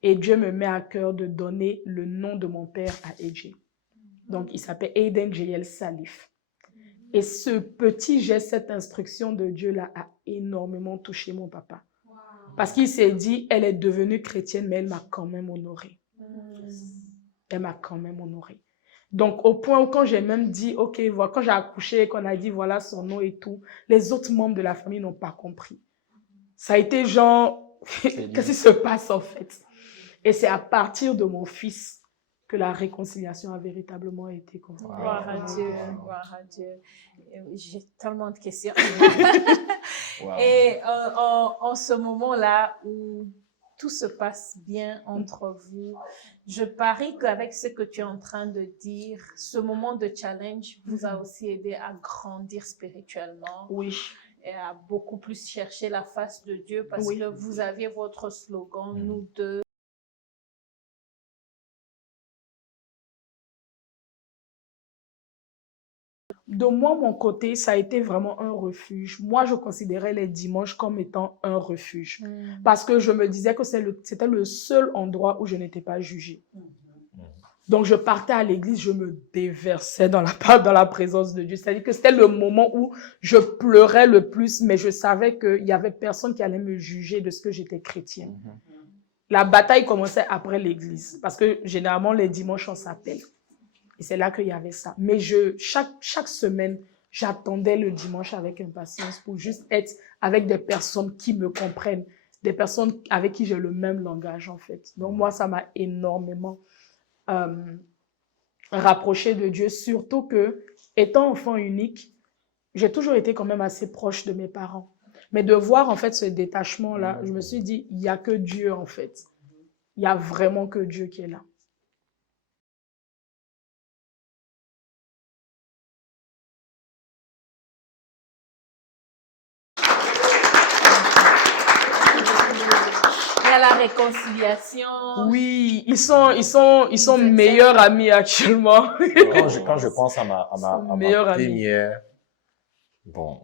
Et Dieu me met à cœur de donner le nom de mon père à AJ. Donc, il s'appelle Aiden J.L. Salif. Et ce petit geste, cette instruction de Dieu-là a énormément touché mon papa. Parce qu'il s'est dit, elle est devenue chrétienne, mais elle m'a quand même honorée. Elle m'a quand même honorée. Donc, au point où quand j'ai même dit, OK, voilà, quand j'ai accouché, qu'on a dit, voilà son nom et tout, les autres membres de la famille n'ont pas compris. Ça a été genre, qu'est-ce qui se passe en fait? Et c'est à partir de mon fils que la réconciliation a véritablement été confirmée. Gloire à Dieu, gloire à Dieu. J'ai tellement de questions. Et en ce moment-là où tout se passe bien entre vous, je parie qu'avec ce que tu es en train de dire, ce moment de challenge vous a aussi aidé à grandir spirituellement. Oui. Et à beaucoup plus chercher la face de Dieu parce que vous aviez votre slogan, nous deux. De moi, mon côté, ça a été vraiment un refuge. Moi, je considérais les dimanches comme étant un refuge. Parce que je me disais que c'était le seul endroit où je n'étais pas jugée. Donc, je partais à l'église, je me déversais dans la présence de Dieu. C'est-à-dire que c'était le moment où je pleurais le plus, mais je savais qu'il n'y avait personne qui allait me juger de ce que j'étais chrétienne. La bataille commençait après l'église. Parce que généralement, les dimanches, on s'appelle. Et c'est là qu'il y avait ça. Mais chaque semaine, j'attendais le dimanche avec impatience pour juste être avec des personnes qui me comprennent, des personnes avec qui j'ai le même langage, en fait. Donc, moi, ça m'a énormément rapproché de Dieu, surtout que, étant enfant unique, j'ai toujours été quand même assez proche de mes parents. Mais de voir, en fait, ce détachement-là, je me suis dit, il n'y a que Dieu, en fait. Il n'y a vraiment que Dieu qui est là. La réconciliation. Oui, ils sont meilleurs amis actuellement. Quand je pense à ma première, bon,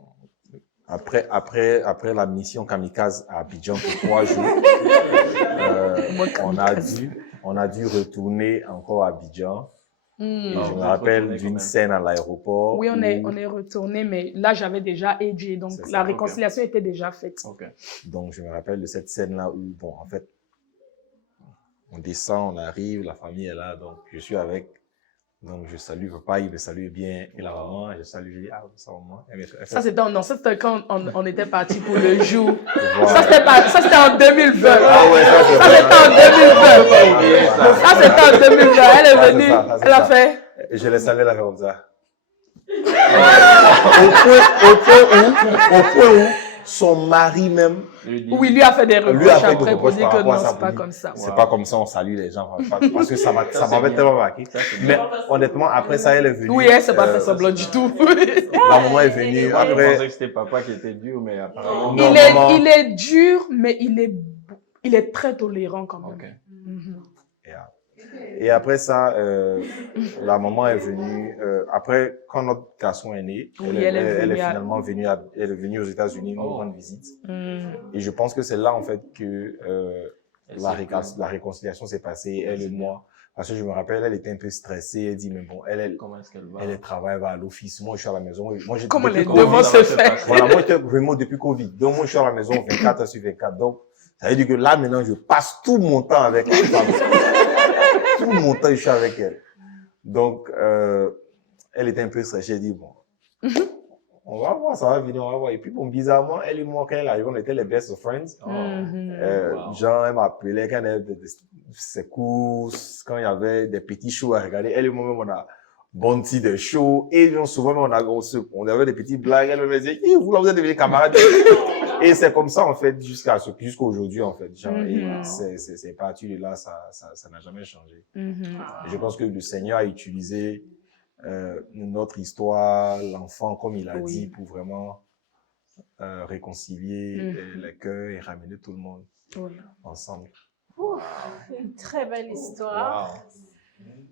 après la mission Kamikaze à Abidjan pour 3 jours, on a dû retourner encore à Abidjan. Et je me rappelle d'une scène à l'aéroport. Oui, on est retourné, mais là, j'avais déjà AJ, donc la réconciliation était déjà faite. Donc, je me rappelle de cette scène-là où, bon, en fait, on descend, on arrive, la famille est là, donc je suis avec. Donc, je salue papa, il me salue bien, et la maman, je salue, je dis, ah, ça, maman. Ça, c'était quand on était parti pour le jour. Ça, c'était en 2020. Ah ouais, ça, c'était en 2020. Ça, c'était en 2020. Elle est venue, elle a fait. Je l'ai salué là comme ça. Au point où son mari même, Oui, lui a fait des Lui a reproches fait des après pour reproches dire par que rapport à non, ça, c'est pour pas dire, comme ça. c'est pas comme ça, on salue les gens, parce que ça Ça, c'est m'avait bien. tellement marqué. Ça, c'est Mais bien. honnêtement, après ça, elle est venue. Oui, elle s'est pas fait semblant du tout. La maman est venue. Moi, je Après, pensais que c'était papa qui était dur, mais apparemment. Non, maman. Il est dur, mais il est très tolérant quand même. Ok. Mhm. Et après ça, la maman est venue. Après, quand notre garçon est né, Oui, elle est venue à- finalement venue, elle est venue aux États-Unis nous Oh. rendre visite. Mhm. Et je pense que c'est là, en fait, que Et la réconciliation s'est passée, elle et moi. Parce que je me rappelle, elle était un peu stressée. Elle dit, mais bon, Comment est-ce qu'elle va? elle travaille, va à l'office. Moi, je suis à la maison. Moi, Comment depuis les Covid, deux vont ça va se se faire? passer? Voilà, moi, j'étais vraiment depuis Covid. Donc, moi, je suis à la maison 24 heures sur 24. Donc, ça veut dire que là, maintenant, je passe tout mon temps avec elle. Tout mon temps, je suis avec elle. Donc, elle était un peu stressée. Elle dit, bon, on va voir, ça va venir, on va voir. Et puis, bon, bizarrement, elle et moi, quand elle arrive, on était les best of friends. Mhm. Wow. Genre, elle m'appelait quand elle avait ses courses, quand il y avait des petits shows à regarder. Elle et moi-même, on a bondi des shows. Et souvent, on avait des petites blagues. Elle me disait, vous êtes devenus camarades. Et c'est comme ça, en fait, jusqu'à aujourd'hui, en fait. Genre, et c'est parti de là, ça n'a jamais changé. Mhm. Je pense que le Seigneur a utilisé notre histoire, l'enfant, comme il a Oui. dit, pour vraiment réconcilier les cœurs et ramener tout le monde Oui. ensemble. Ouf, une très belle histoire.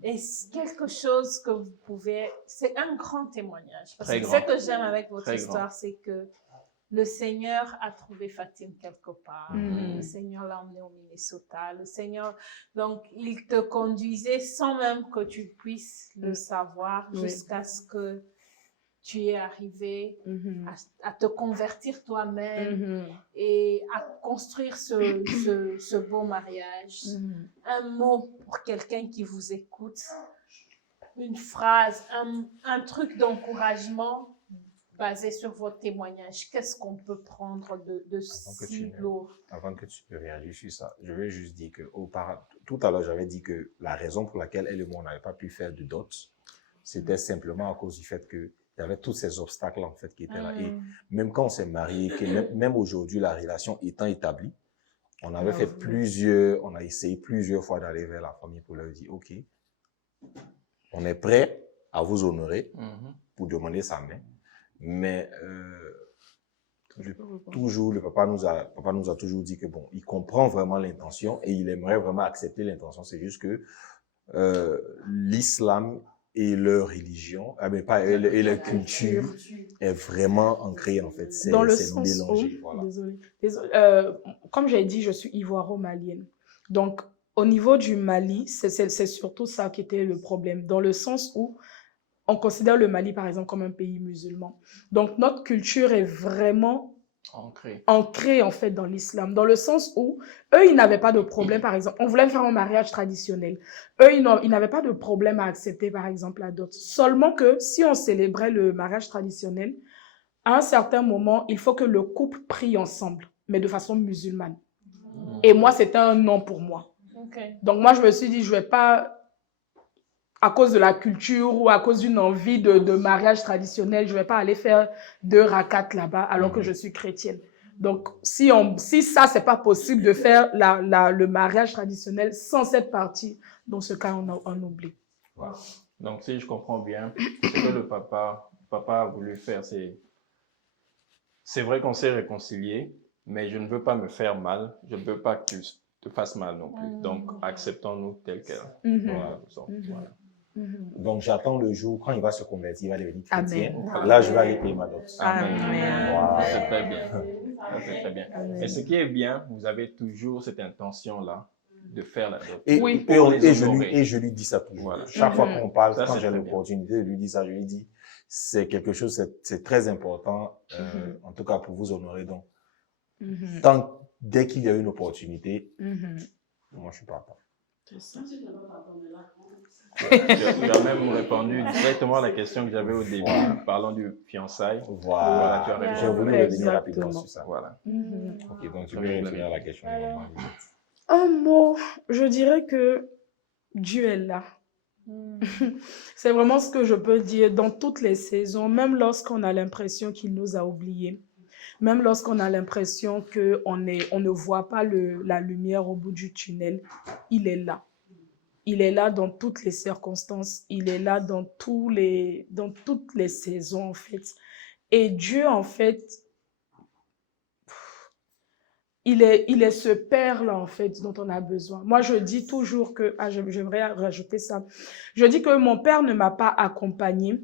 Et c'est quelque chose que vous pouvez... C'est un grand témoignage. Parce Très que grand. ce que j'aime avec votre Très histoire, grand. c'est que le Seigneur a trouvé Fatim quelque part. Mhm. Le Seigneur l'a emmené au Minnesota. Le Seigneur, donc, il te conduisait sans même que tu puisses le savoir Oui. jusqu'à ce que tu es arrivé Mhm. à te convertir toi-même Mhm. et à construire ce beau mariage. Mhm. Un mot pour quelqu'un qui vous écoute, une phrase, un truc d'encouragement basé sur votre témoignage. Qu'est-ce qu'on peut prendre de que si tu lourd? Avant que tu réagisses sur ça, je vais juste dire que tout à l'heure, j'avais dit que la raison pour laquelle elle et moi, on n'avait pas pu faire de dot, c'était simplement à cause du fait que il y avait tous ces obstacles, en fait, qui étaient là. Et même quand on s'est mariés, même aujourd'hui, la relation étant établie, on avait fait on a essayé plusieurs fois d'aller vers la famille pour leur dire, OK, on est prêt à vous honorer pour demander sa main. Mais toujours, le papa nous a toujours dit que bon, il comprend vraiment l'intention et il aimerait vraiment accepter l'intention. C'est juste que l'islam et leur religion, et leur culture est vraiment ancrée en fait. C'est Dans le sens mélangé. où, Voilà. désolé, comme j'ai dit, je suis ivoiro-malienne. Donc, au niveau du Mali, c'est surtout ça qui était le problème. Dans le sens où on considère le Mali, par exemple, comme un pays musulman. Donc, notre culture est vraiment ancrée, en fait, dans l'islam. Dans le sens où, eux, ils n'avaient pas de problème, par exemple. On voulait faire un mariage traditionnel. Eux, ils n'avaient pas de problème à accepter, par exemple, la dot. Seulement que, si on célébrait le mariage traditionnel, à un certain moment, il faut que le couple prie ensemble, mais de façon musulmane. Et moi, c'était un non pour moi. Okay. Donc, moi, je me suis dit, je ne vais pas... à cause de la culture ou à cause d'une envie de mariage traditionnel, je ne vais pas aller faire 2 rakats là-bas alors que je suis chrétienne. Donc, si ça, ce n'est pas possible de faire le mariage traditionnel sans cette partie, dans ce cas, on oublie. Voilà. Donc, si je comprends bien, ce que le papa a voulu faire, c'est vrai qu'on s'est réconcilié, mais je ne veux pas me faire mal, je ne veux pas que tu te fasses mal non plus. Donc, acceptons-nous tel quel. Voilà, voilà. Donc, j'attends le jour quand il va se convertir, il va devenir chrétien. Amen. Là, je vais aller payer ma dot. Amen. Wow. C'est très bien. C'est très bien. Et ce qui est bien, vous avez toujours cette intention-là de faire la dot. Et je lui dis ça toujours. Voilà. Chaque fois qu'on parle, Ça, quand c'est j'ai très l'opportunité de lui dire ça, je lui dis, c'est quelque chose, c'est très important, en tout cas pour vous honorer. Donc, dès qu'il y a une opportunité, moi, je suis partant. Tu as même répondu directement à la question que j'avais au début, parlant du fiançailles. Voilà. Tu as répondu. J'ai voulu revenir rapidement sur ça. Voilà. Ok, donc tu peux revenir à la question. Un mot, je dirais que Dieu est là. C'est vraiment ce que je peux dire dans toutes les saisons, même lorsqu'on a l'impression qu'il nous a oubliés. Même lorsqu'on a l'impression qu'on ne voit pas la lumière au bout du tunnel, il est là. Il est là dans toutes les circonstances. Il est là dans toutes les saisons, en fait. Et Dieu, en fait, il est ce père-là, en fait, dont on a besoin. Moi, je dis toujours que, j'aimerais rajouter ça. Je dis que mon père ne m'a pas accompagnée,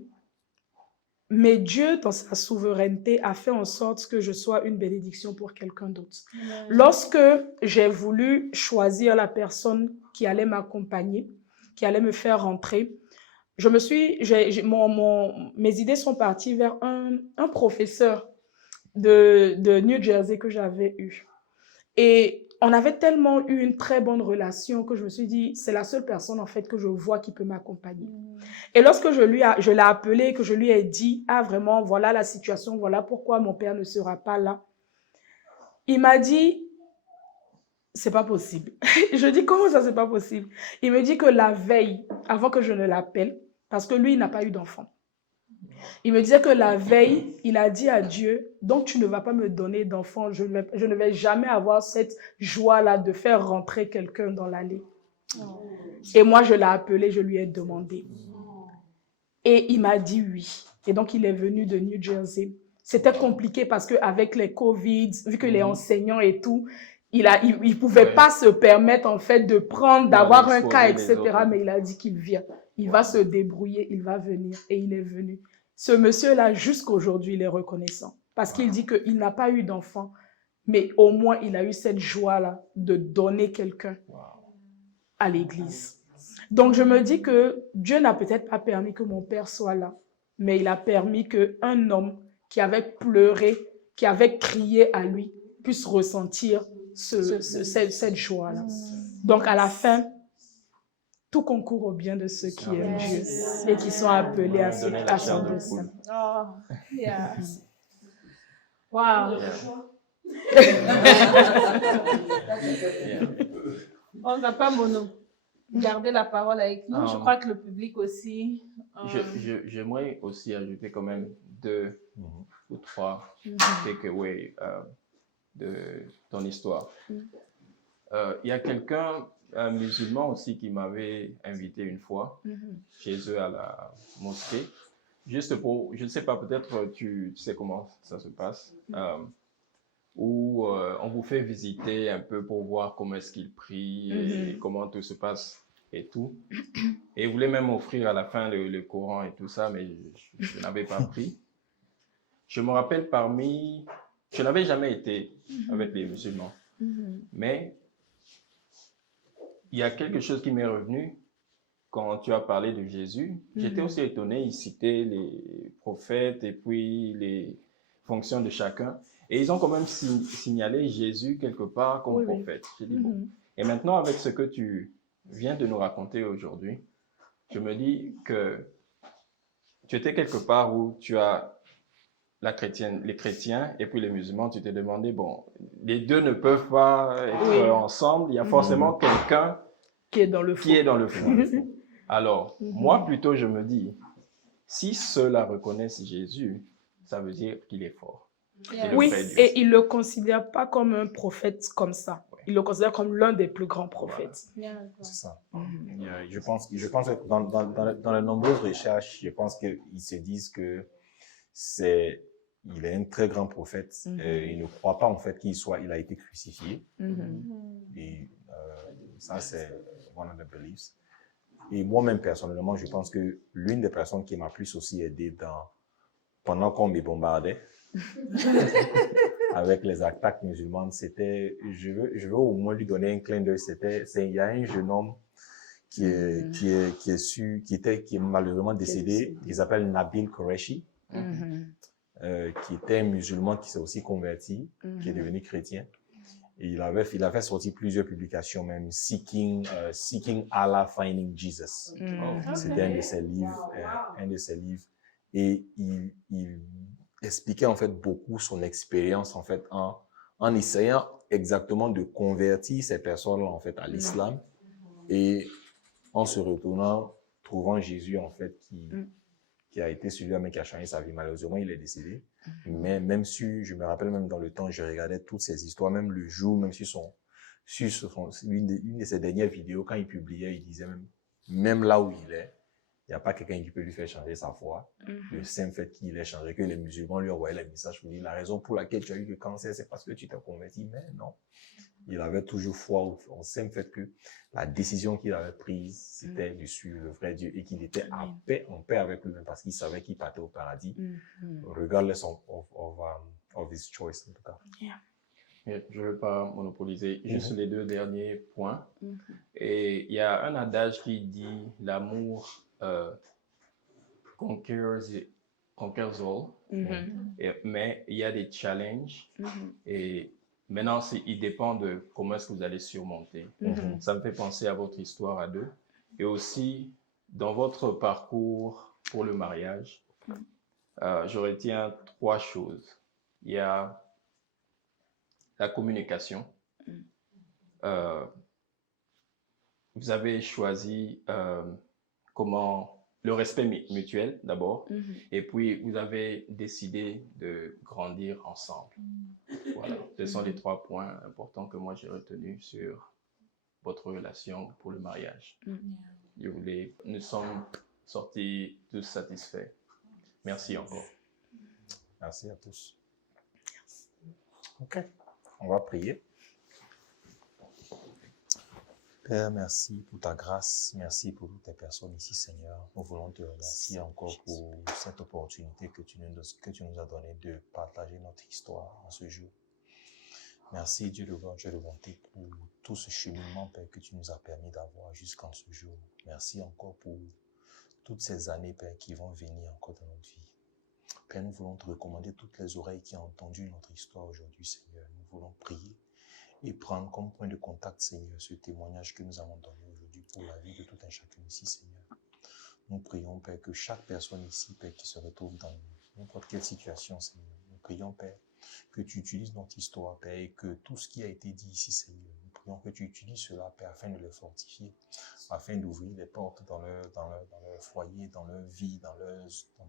mais Dieu, dans sa souveraineté, a fait en sorte que je sois une bénédiction pour quelqu'un d'autre. Lorsque j'ai voulu choisir la personne qui allait m'accompagner, qui allait me faire rentrer, mes idées sont parties vers un professeur de New Jersey que j'avais eu. Et on avait tellement eu une très bonne relation que je me suis dit, c'est la seule personne en fait que je vois qui peut m'accompagner. Et lorsque je l'ai appelé, que je lui ai dit, ah vraiment, voilà la situation, voilà pourquoi mon père ne sera pas là, il m'a dit, c'est pas possible. Je dis, comment ça, c'est pas possible? Il me dit que la veille, avant que je ne l'appelle, parce que lui, il n'a pas eu d'enfant, il me disait que la veille, il a dit à Dieu, donc tu ne vas pas me donner d'enfant, je ne vais jamais avoir cette joie-là de faire rentrer quelqu'un dans l'allée. Et moi, je l'ai appelé, je lui ai demandé. Et il m'a dit oui. Et donc, il est venu de New Jersey. C'était compliqué parce qu'avec les Covid, vu que les enseignants et tout, il pouvait pas se permettre en fait de prendre, d'avoir un cas, etc. Mais il a dit qu'il vient. Il va se débrouiller, il va venir. Et il est venu. Ce monsieur-là, jusqu'aujourd'hui, il est reconnaissant. Parce qu'il dit qu'il n'a pas eu d'enfant, mais au moins, il a eu cette joie-là de donner quelqu'un à l'église. Donc, je me dis que Dieu n'a peut-être pas permis que mon père soit là, mais il a permis qu'un homme qui avait pleuré, qui avait crié à lui, puisse ressentir cette joie-là. Donc, à la fin, tout concourt au bien de ceux qui aiment Dieu et qui sont appelés à son dessein. Oh, yes. Wow. On n'a pas garder la parole avec nous. Je crois que le public aussi. J'aimerais aussi ajouter quand même 2 ou 3 takeaways de ton histoire. Il y a quelqu'un, un musulman aussi, qui m'avait invité une fois chez eux à la mosquée. Juste pour, je ne sais pas, peut-être tu sais comment ça se passe, où on vous fait visiter un peu pour voir comment est-ce qu'ils prient et comment tout se passe et tout. Et ils voulaient même offrir à la fin le Coran et tout ça, mais je n'avais pas pris. Je me rappelle je n'avais jamais été avec les musulmans, mais il y a quelque chose qui m'est revenu quand tu as parlé de Jésus. J'étais aussi étonné, il citait les prophètes et puis les fonctions de chacun. Et ils ont quand même signalé Jésus quelque part comme prophète. J'ai dit, bon. Et maintenant, avec ce que tu viens de nous raconter aujourd'hui, je me dis que tu étais quelque part où tu as les chrétiens et puis les musulmans, tu t'es demandé, bon, les deux ne peuvent pas être ensemble, il y a forcément quelqu'un qui est dans le fond. Alors, moi plutôt, je me dis, si ceux-là reconnaissent Jésus, ça veut dire qu'il est fort. Oui, et ils ne le considèrent pas comme un prophète comme ça. Ils le considèrent comme l'un des plus grands prophètes. C'est ça. Je pense que dans les nombreuses recherches, je pense qu'ils se disent que il est un très grand prophète. Ils ne croient pas en fait il a été crucifié. Et ça, c'est one of the beliefs. Et moi-même, personnellement, je pense que l'une des personnes qui m'a plus aussi aidé pendant qu'on me bombardait avec les attaques musulmanes, c'était, je veux au moins lui donner un clin d'œil, il y a un jeune homme qui est malheureusement décédé, il s'appelle Nabil Qureshi, qui était un musulman qui s'est aussi converti, qui est devenu chrétien. Et il avait sorti plusieurs publications, même Seeking Allah, Finding Jesus. C'était un de ses livres. Et il expliquait en fait beaucoup son expérience en fait en essayant exactement de convertir ces personnes-là en fait à l'islam et en se retournant, trouvant Jésus en fait qui a été celui-là mais qui a changé sa vie. Malheureusement, il est décédé. Mais même si, je me rappelle même dans le temps, je regardais toutes ces histoires, même le jour, même une de ses dernières vidéos, quand il publiait, il disait même là où il est, il n'y a pas quelqu'un qui peut lui faire changer sa foi. Le simple fait qu'il ait changé, que les musulmans lui envoyaient les messages pour dire la raison pour laquelle tu as eu le cancer, c'est parce que tu t'es converti. Mais non. Il avait toujours foi au simple fait que la décision qu'il avait prise, c'était de suivre le vrai Dieu et qu'il était en paix avec lui-même parce qu'il savait qu'il partait au paradis. Regardless of his choice, en tout cas. Je ne veux pas monopoliser juste les deux derniers points. Et il y a un adage qui dit l'amour conquers all. Mais il y a des challenges. Et maintenant, il dépend de comment est-ce que vous allez surmonter. Ça me fait penser à votre histoire à deux. Et aussi, dans votre parcours pour le mariage, je retiens 3 choses. Il y a la communication. Vous avez choisi le respect mutuel d'abord, et puis vous avez décidé de grandir ensemble. Voilà, ce sont les 3 points importants que moi j'ai retenus sur votre relation pour le mariage. Nous sommes sortis tous satisfaits. Merci encore. Merci à tous. Ok, on va prier. Père, merci pour ta grâce, merci pour toutes tes personnes ici, Seigneur. Nous voulons te remercier encore pour cette opportunité que tu nous as donnée de partager notre histoire en ce jour. Merci Dieu de bonté pour tout ce cheminement, Père, que tu nous as permis d'avoir jusqu'en ce jour. Merci encore pour toutes ces années, Père, qui vont venir encore dans notre vie. Père, nous voulons te recommander toutes les oreilles qui ont entendu notre histoire aujourd'hui, Seigneur. Nous voulons prier et prendre comme point de contact, Seigneur, ce témoignage que nous avons donné aujourd'hui pour la vie de tout un chacun ici, Seigneur. Nous prions, Père, que chaque personne ici, Père, qui se retrouve dans n'importe quelle situation, Seigneur, nous prions, Père, que tu utilises notre histoire, Père, et que tout ce qui a été dit ici, Seigneur, nous prions que tu utilises cela, Père, afin de le fortifier, afin d'ouvrir les portes dans leur foyer, dans leur vie, dans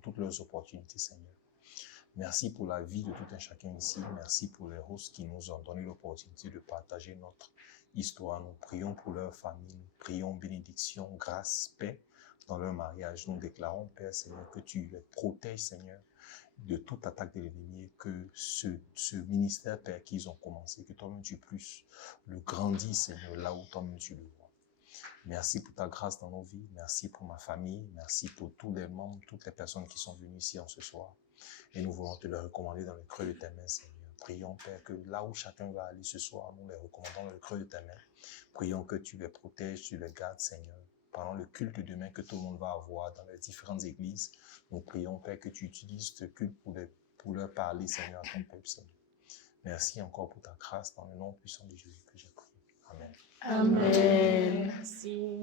toutes leurs opportunités, Seigneur. Merci pour la vie de tout un chacun ici. Merci pour les roses qui nous ont donné l'opportunité de partager notre histoire. Nous prions pour leur famille. Nous prions bénédiction, grâce, paix dans leur mariage. Nous déclarons, Père, Seigneur, que tu les protèges, Seigneur, de toute attaque de l'ennemi et que ce ministère, Père, qu'ils ont commencé, que toi-même tu puisses le grandir, Seigneur, là où toi-même tu le vois. Merci pour ta grâce dans nos vies. Merci pour ma famille. Merci pour tous les membres, toutes les personnes qui sont venues ici en ce soir. Et nous voulons te le recommander dans le creux de tes mains, Seigneur. Prions, Père, que là où chacun va aller ce soir, nous les recommandons dans le creux de tes mains. Prions que tu les protèges, tu les gardes, Seigneur. Pendant le culte de demain que tout le monde va avoir dans les différentes églises, nous prions, Père, que tu utilises ce culte pour leur parler, Seigneur, à ton peuple, Seigneur. Merci encore pour ta grâce dans le nom puissant de Jésus que j'ai prié. Amen. Amen. Merci.